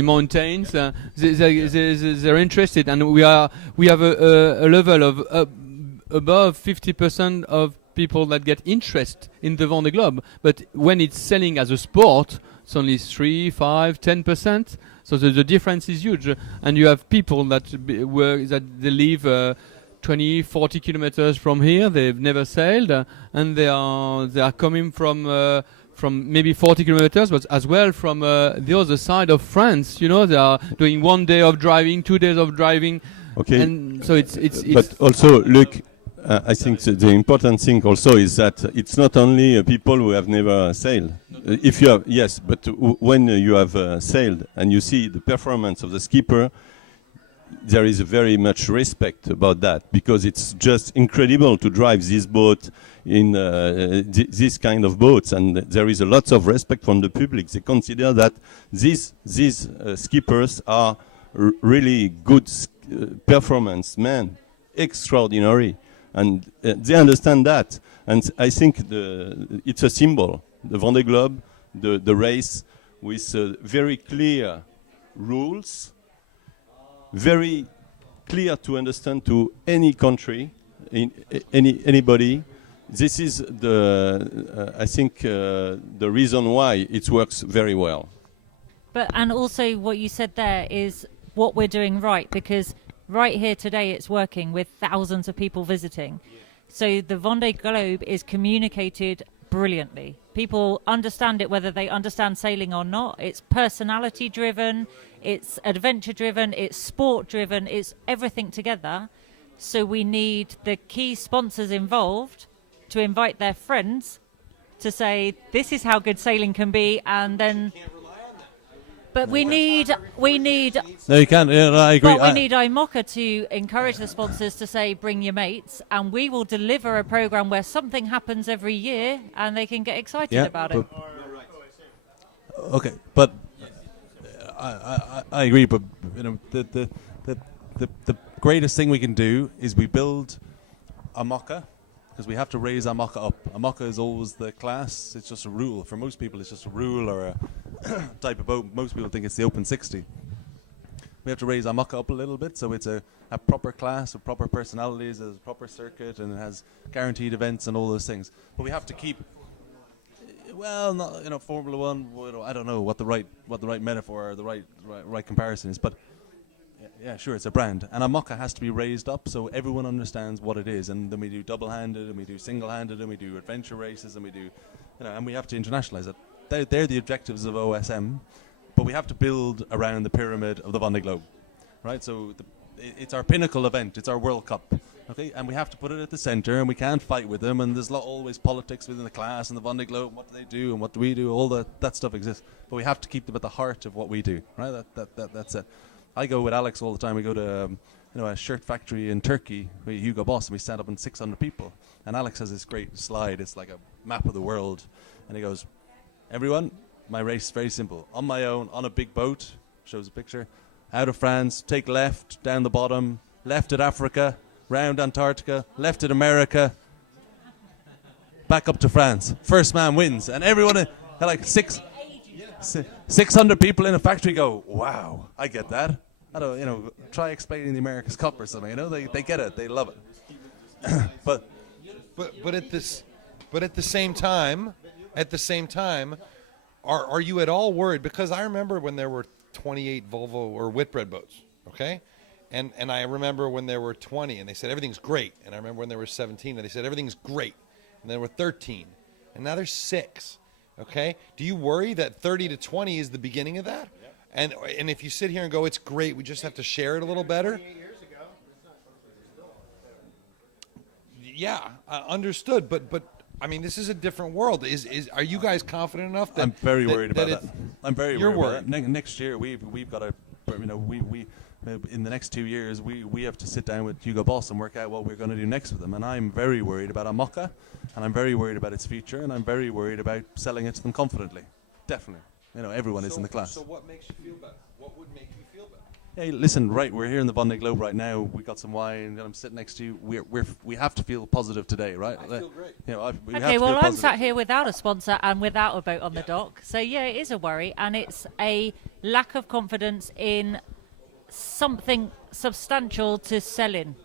mountains, they're interested, and we have a level of above 50% of people that get interest in the Vendee Globe. But when it's selling as a sport, it's only 3, 5, 10%. So the difference is huge. And you have people that they live 20, 40 kilometers from here. They've never sailed, and they are coming from from maybe 40 kilometers, but as well from the other side of France. You know, they are doing 1 day of driving, 2 days of driving. Okay. And so it's But also, look, I think the important thing also is that it's not only people who have never sailed. If you have, yes, but when you have sailed and you see the performance of the skipper, there is very much respect about that, because it's just incredible to drive this boat in this kind of boats, and there is a lot of respect from the public. They consider that these skippers are really good performance men, extraordinary, and they understand that. And I think it's a symbol, the Vendée Globe, the race, with very clear rules, very clear to understand to any country, in anybody. This is I think the reason why it works very well. But and also what you said there is what we're doing right, because right here today it's working with thousands of people visiting. So the Vendée Globe is communicated brilliantly. People understand it whether they understand sailing or not. It's personality driven, it's adventure driven, it's sport driven, it's everything together. So we need the key sponsors involved to invite their friends to say this is how good sailing can be, and then but we need No, you can't. Yeah, no, I agree. but we need IMOCA to encourage the sponsors to say bring your mates, and we will deliver a program where something happens every year and they can get excited about it. Okay, but I agree. But you know, the greatest thing we can do is we build IMOCA, because we have to raise IMOCA up. IMOCA is always the class. It's just a rule. For most people, it's just a rule or a type of boat. Most people think it's the Open 60. We have to raise IMOCA up a little bit, so it's a proper class with proper personalities, a proper circuit, and it has guaranteed events and all those things. But we have to keep, well, not, you know, Formula One. I don't know what the right metaphor or the right comparison is, but yeah, sure, it's a brand, and IMOCA has to be raised up so everyone understands what it is. And then we do double-handed, and we do single-handed, and we do adventure races, and we do, you know, and we have to internationalize it. They're the objectives of OSM, but we have to build around the pyramid of the Vendée Globe, right? So it's our pinnacle event, it's our World Cup, okay? And we have to put it at the center, and we can't fight with them. And there's always politics within the class and the Vendée Globe. What do they do, and what do we do? All that stuff exists, but we have to keep them at the heart of what we do, right? That's it. I go with Alex all the time. We go to a shirt factory in Turkey with Hugo Boss, and we stand up in 600 people. And Alex has this great slide. It's like a map of the world, and he goes, "Everyone, my race is very simple. On my own, on a big boat," shows a picture, "out of France, take left down the bottom, left at Africa, round Antarctica, left at America, back up to France. First man wins." And everyone, like 600 people in a factory go, "Wow, I get that." I don't, you know, try explaining the America's Cup or something. You know, they get it, they love it. but at the same time, are you at all worried? Because I remember when there were 28 Volvo or Whitbread boats, okay? And I remember when there were 20 and they said everything's great. And I remember when there were 17 and they said everything's great. And there were 13. And now there's 6, okay? Do you worry that 30 to 20 is the beginning of that? And if you sit here and go, it's great, we just have to share it a little better. Yeah, understood. But I mean, this is a different world. Are you guys confident enough that I'm very worried about that. I'm very you're worried about that. Next year we've got to, you know, we in the next 2 years we have to sit down with Hugo Boss and work out what we're going to do next with them. And I'm very worried about IMOCA, and I'm very worried about its future, and I'm very worried about selling it to them confidently. Definitely. You know, everyone is in the class. So what makes you feel better? What would make you feel better? Hey, listen, right, we're here in the Vendée Globe right now. We got some wine, and I'm sitting next to you. We have to feel positive today, right? I feel great. You know, we have Okay, to well, feel I'm positive. sat here without a sponsor and without a boat on the dock. So, yeah, it is a worry, and it's a lack of confidence in something substantial to sell in.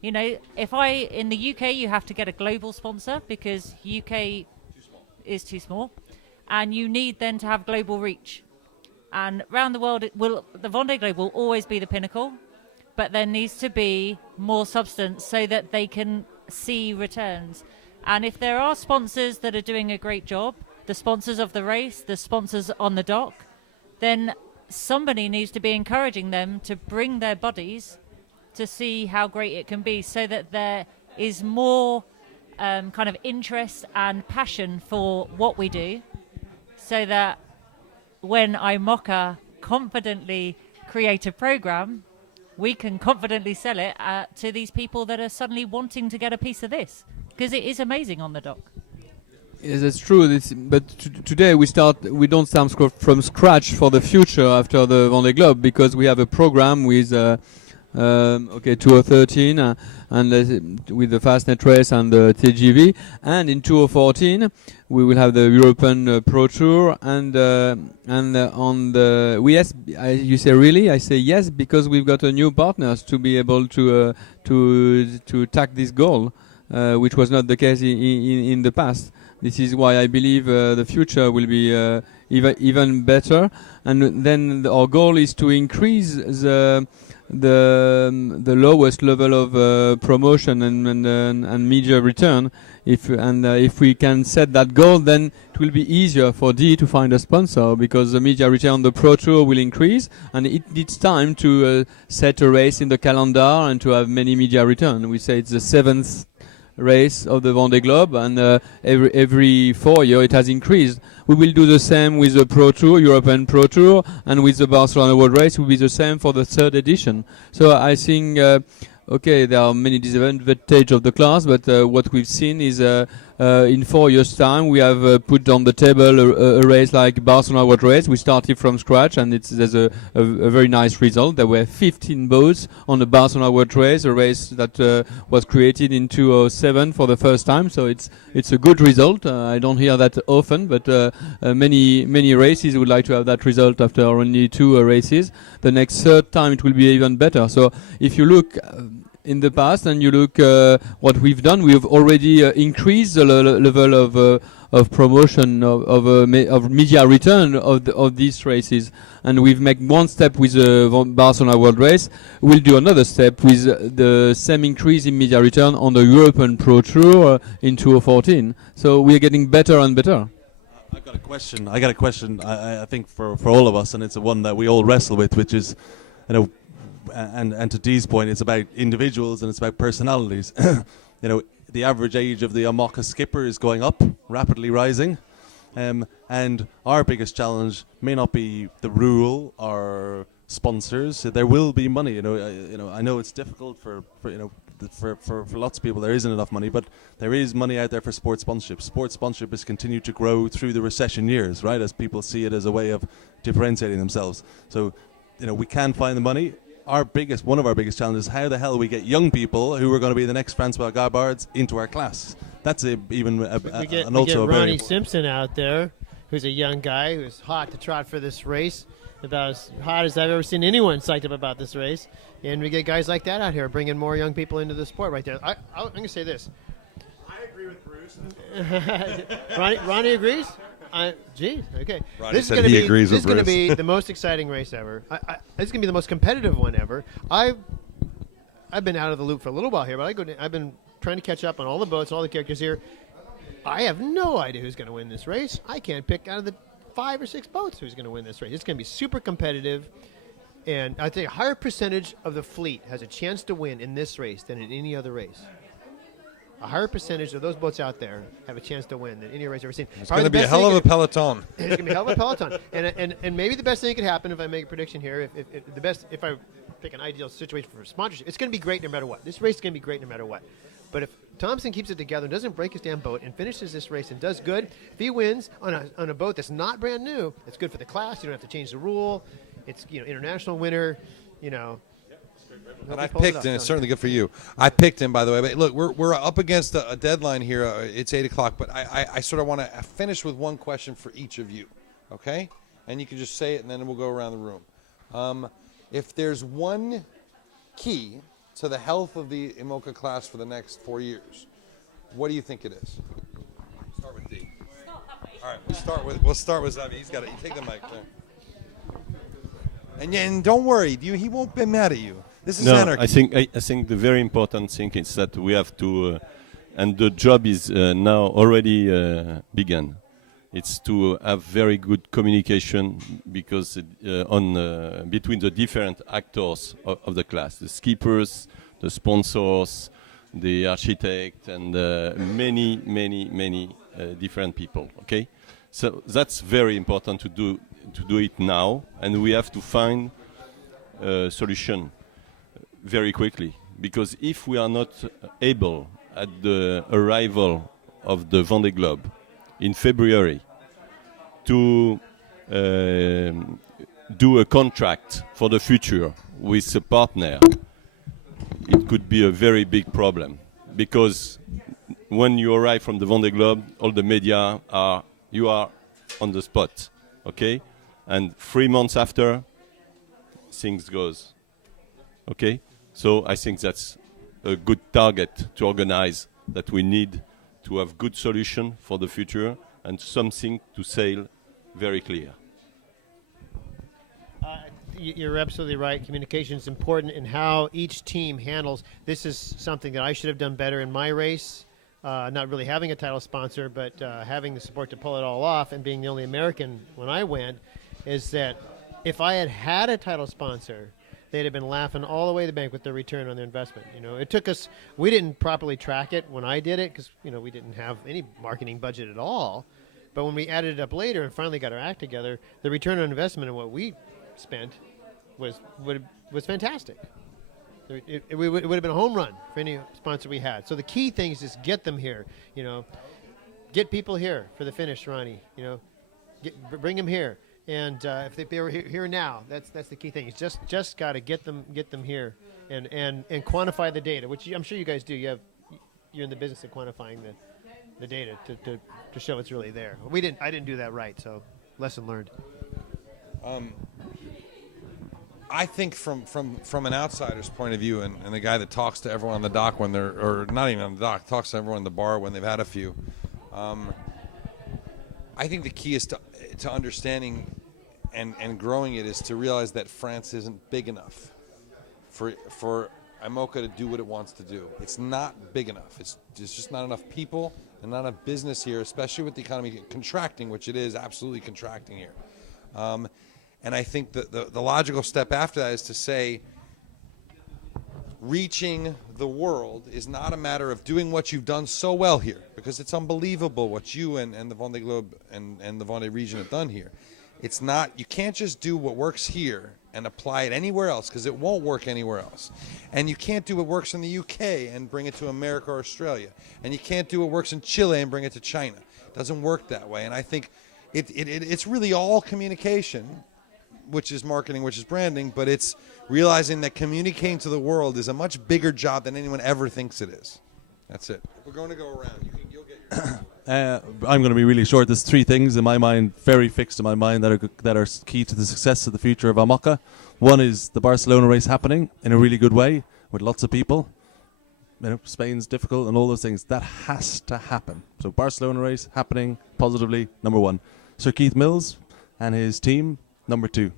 You know, in the UK, you have to get a global sponsor because UK is too small, and you need then to have global reach. And around the world, the Vendée Globe will always be the pinnacle, but there needs to be more substance so that they can see returns. And if there are sponsors that are doing a great job, the sponsors of the race, the sponsors on the dock, then somebody needs to be encouraging them to bring their buddies to see how great it can be, so that there is more kind of interest and passion for what we do, so that when IMOCA confidently create a program, we can confidently sell it to these people that are suddenly wanting to get a piece of this, because it is amazing on the dock. Yes, that's true. But today we don't start from scratch for the future after the Vendée Globe, because we have a program with 2013 and with the Fastnet race and the TGV, and in 2014 we will have the European Pro Tour and on the you say really? I say yes, because we've got a new partners to be able to tack this goal, which was not the case in the past. This is why I believe the future will be even better. And then our goal is to increase the lowest level of promotion and media return. If we can set that goal, then it will be easier for D to find a sponsor, because the media return on the Pro Tour will increase, and it needs time to set a race in the calendar and to have many media return. We say it's the 7th race of the Vendée Globe, and every 4 years it has increased. We will do the same with the Pro Tour, European Pro Tour, and with the Barcelona World Race will be the same for the 3rd edition. So I think there are many disadvantages of the class, but what we've seen is in 4 years' time we have put on the table a race like Barcelona World Race. We started from scratch, and there's a very nice result. There were 15 boats on the Barcelona World Race, a race that was created in 2007 for the first time. So it's a good result. I don't hear that often, but many races would like to have that result after only 2 races. The next 3rd time it will be even better. So if you look in the past and you look what we've done, we have already increased the level of promotion of media return of these races, and we've made one step with the Barcelona World Race. We'll do another step with the same increase in media return on the European Pro Tour in 2014. So we're getting better and better. I got a question. I think for all of us, and it's the one that we all wrestle with, which is, and to Dee's point, it's about individuals and it's about personalities. The average age of the IMOCA skipper is going up, rapidly rising, and our biggest challenge may not be the rule or sponsors. There will be money. I know it's difficult for lots of people. There isn't enough money, but there is money out there for sports sponsorship. Sports sponsorship has continued to grow through the recession years, right? As people see it as a way of differentiating themselves. So, we can find the money. One of our biggest challenges is how the hell we get young people who are going to be the next Francois Gabards into our class. That's we get Ronnie Simpson out there, who's a young guy who's hot to trot for this race, about as hot as I've ever seen anyone psyched up about this race. And we get guys like that out here bringing more young people into the sport right there. I'm going to say this. I agree with Bruce. Ronnie agrees? Geez, okay. Ronnie said he agrees with Bruce. This is going to be the most exciting race ever. This is going to be the most competitive one ever. I've been out of the loop for a little while here, but I've been trying to catch up on all the boats, all the characters here. I have no idea who's going to win this race. I can't pick out of the 5 or 6 boats who's going to win this race. It's going to be super competitive, and I'd say a higher percentage of the fleet has a chance to win in this race than in any other race. A higher percentage of those boats out there have a chance to win than any race I've ever seen. It's going to be a hell of a peloton. It's going to be a hell of a peloton. And maybe the best thing that could happen, if I make a prediction here, if I pick an ideal situation for sponsorship, it's going to be great no matter what. This race is going to be great no matter what. But if Thompson keeps it together and doesn't break his damn boat and finishes this race and does good, if he wins on a boat that's not brand new, it's good for the class. You don't have to change the rule. It's international winner. And I picked him. It's certainly good for you. I picked him, by the way. But look, we're up against a deadline here. It's 8 o'clock. But I sort of want to finish with one question for each of you, okay? And you can just say it, and then we'll go around the room. If there's one key to the health of the IMOCA class for the next 4 years, what do you think it is? Start with D. All right, we'll start with Xavier. He's got it. You take the mic there. And don't worry, he won't be mad at you. This is Anarchy. I think the very important thing is that we have to, and the job is now already begun. It's to have very good communication because between the different actors of the class, the skippers, the sponsors, the architect, and many different people. Okay, so that's very important to do it now, and we have to find a solution very quickly, because if we are not able at the arrival of the Vendée Globe in February to do a contract for the future with a partner, it could be a very big problem, because when you arrive from the Vendée Globe, all the media you are on the spot, okay? And 3 months after, things goes, okay? So I think that's a good target to organize, that we need to have good solution for the future and something to sail very clear. You're absolutely right. Communication is important in how each team handles. This is something that I should have done better in my race, not really having a title sponsor, but having the support to pull it all off, and being the only American when I went, is that if I had had a title sponsor, they'd have been laughing all the way to the bank with their return on their investment. You know, it took us, we didn't properly track it when I did it, because, you know, we didn't have any marketing budget at all. But when we added it up later and finally got our act together, the return on investment and what we spent was fantastic. It would have been a home run for any sponsor we had. So the key thing is just get them here. You know, get people here for the finish, Ronnie. You know, bring them here. And if they were here now, that's the key thing. It's just got to get them here and quantify the data, which I'm sure you guys do. You're in the business of quantifying the data to show it's really there. I didn't do that right, so lesson learned. I think from an outsider's point of view, and the guy that talks to everyone on the dock when they're, or not even on the dock, talks to everyone in the bar when they've had a few, I think the key is to understanding and growing it is to realize that France isn't big enough for IMOCA to do what it wants to do. It's not big enough. There's just not enough people and not enough business here, especially with the economy contracting, which it is absolutely contracting here. And I think the logical step after that is to say, reaching the world is not a matter of doing what you've done so well here, because it's unbelievable what you and the Vendée Globe and the Vendée region have done here. It's not, you can't just do what works here and apply it anywhere else, because it won't work anywhere else. And you can't do what works in the UK and bring it to America or Australia. And you can't do what works in Chile and bring it to China. It doesn't work that way. And I think it's really all communication, which is marketing, which is branding, but it's realizing that communicating to the world is a much bigger job than anyone ever thinks it is. That's it. We're going to go around. You'll get your I'm going to be really short. There's three things in my mind, very fixed in my mind, that are key to the success of the future of IMOCA. One is the Barcelona race happening in a really good way with lots of people. You know, Spain's difficult and all those things. That has to happen. So Barcelona race happening positively, number one. Sir Keith Mills and his team, number two.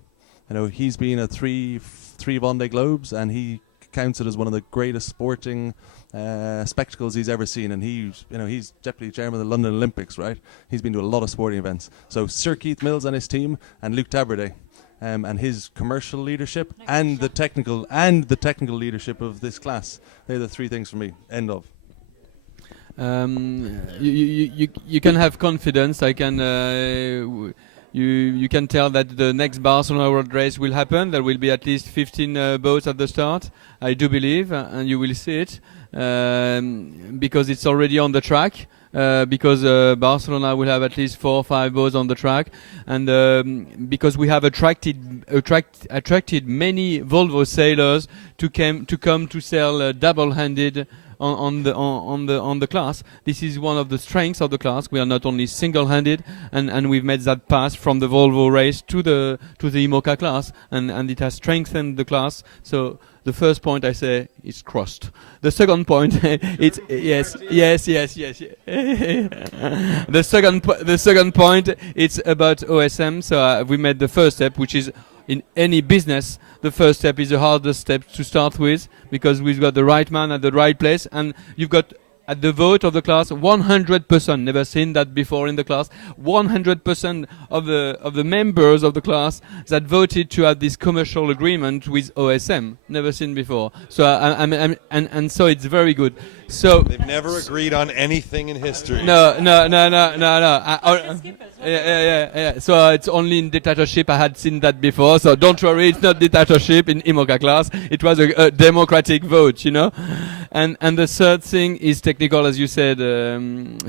You know, he's been at three Vendée Globes, and he counts it as one of the greatest sporting spectacles he's ever seen. And he's deputy chairman of the London Olympics, right? He's been to a lot of sporting events. So Sir Keith Mills and his team, and Luc Talbourdet, and his commercial leadership and the technical leadership of this class. They're the three things for me. End of. You can have confidence. You can tell that the next Barcelona World Race will happen. There will be at least 15 boats at the start. I do believe, and you will see it, because it's already on the track. Because Barcelona will have at least 4 or 5 boats on the track, and because we have attracted many Volvo sailors to come to sail double-handed on the class. This is one of the strengths of the class. We are not only single-handed, and we've made that pass from the Volvo race to the IMOCA class, and it has strengthened the class. So the first point I say is crossed. The second point, it's yes. The second point, it's about OSM. So we made the first step, which is in any business, the first step is the hardest step to start with, because we've got the right man at the right place, and you've got at the vote of the class, 100%, never seen that before in the class, 100% of the members of the class that voted to have this commercial agreement with OSM, never seen before. So and so it's very good. So They've never agreed on anything in history. no. Yeah. So it's only in dictatorship I had seen that before. So don't worry, it's not dictatorship in IMOCA class. It was a democratic vote, you know. And the third thing is technical, as you said,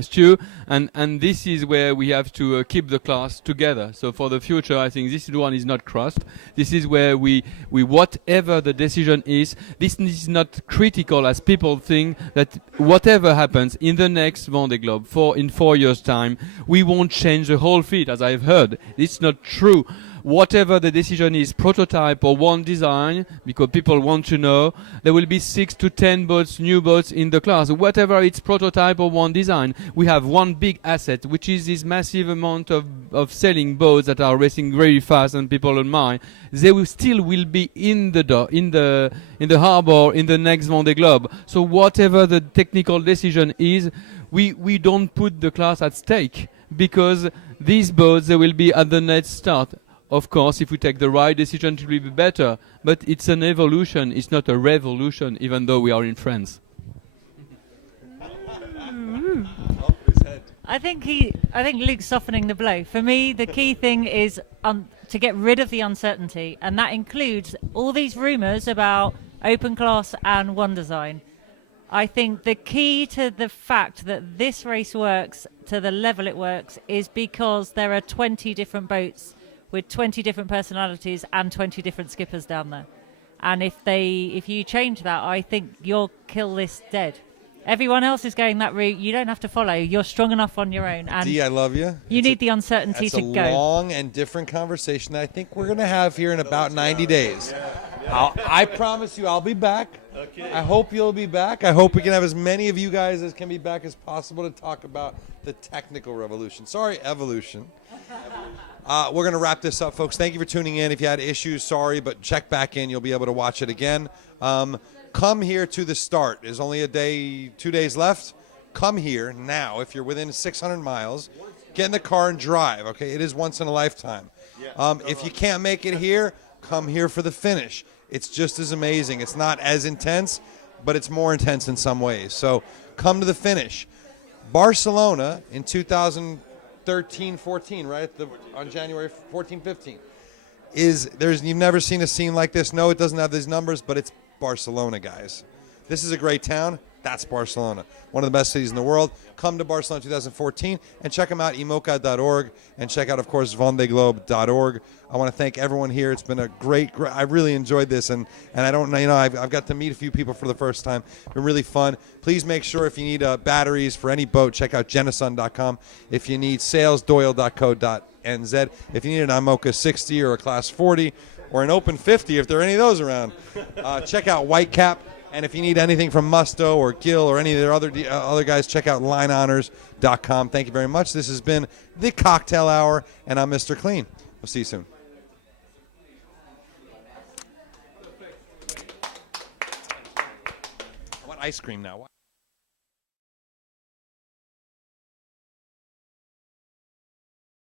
Stu. And this is where we have to keep the class together. So for the future, I think this one is not crossed. This is where we whatever the decision is, this is not critical as people think that whatever happens in the next Vendee Globe in 4 years' time, we won't change the whole fleet, as I've heard. It's not true. Whatever the decision is, prototype or one design, because people want to know, there will be 6 to 10 boats, new boats in the class. Whatever it's prototype or one design, we have one big asset, which is this massive amount of selling boats that are racing very fast and people admire. They will still be in the harbor in the next Vendee Globe. So whatever the technical decision is, we don't put the class at stake, because these boats, they will be at the next start. Of course, if we take the right decision, it will be better. But it's an evolution. It's not a revolution, even though we are in France. I think Luke's softening the blow. For me, the key thing is to get rid of the uncertainty, and that includes all these rumours about open class and one design. I think the key to the fact that this race works to the level it works is because there are 20 different boats with 20 different personalities and 20 different skippers down there. And if you change that, I think you'll kill this dead. Everyone else is going that route. You don't have to follow. You're strong enough on your own. And Dee, I love you. You need the uncertainty to go. That's a long and different conversation that I think we're going to have here in about 90 days. I promise you I'll be back. Okay. I hope you'll be back. I hope we can have as many of you guys as can be back as possible to talk about the technical revolution. Sorry, evolution. We're going to wrap this up, folks. Thank you for tuning in. If you had issues, sorry, but check back in. You'll be able to watch it again. Come here to the start. There's only 2 days left. Come here now. If you're within 600 miles, get in the car and drive, okay? It is once in a lifetime. If you can't make it here, come here for the finish. It's just as amazing. It's not as intense, but it's more intense in some ways. So come to the finish. Barcelona in 2013-14, right? On January 14-15. You've never seen a scene like this. No, it doesn't have these numbers, but it's Barcelona, guys. This is a great town. That's Barcelona, one of the best cities in the world. Come to Barcelona 2014 and check them out, imoca.org, and check out, of course, vendeglobe.org. I want to thank everyone here. It's been a great I really enjoyed this, and I don't know, I've got to meet a few people for the first time. It's been really fun. Please make sure if you need batteries for any boat, check out genasun.com. If you need sales, doyle.co.nz. If you need an IMOCA 60 or a Class 40 or an Open 50, if there are any of those around, check out Whitecap. And if you need anything from Musto or Gill or any of their other guys, check out linehonors.com. Thank you very much. This has been the Cocktail Hour, and I'm Mr. Clean. We'll see you soon. I want ice cream now.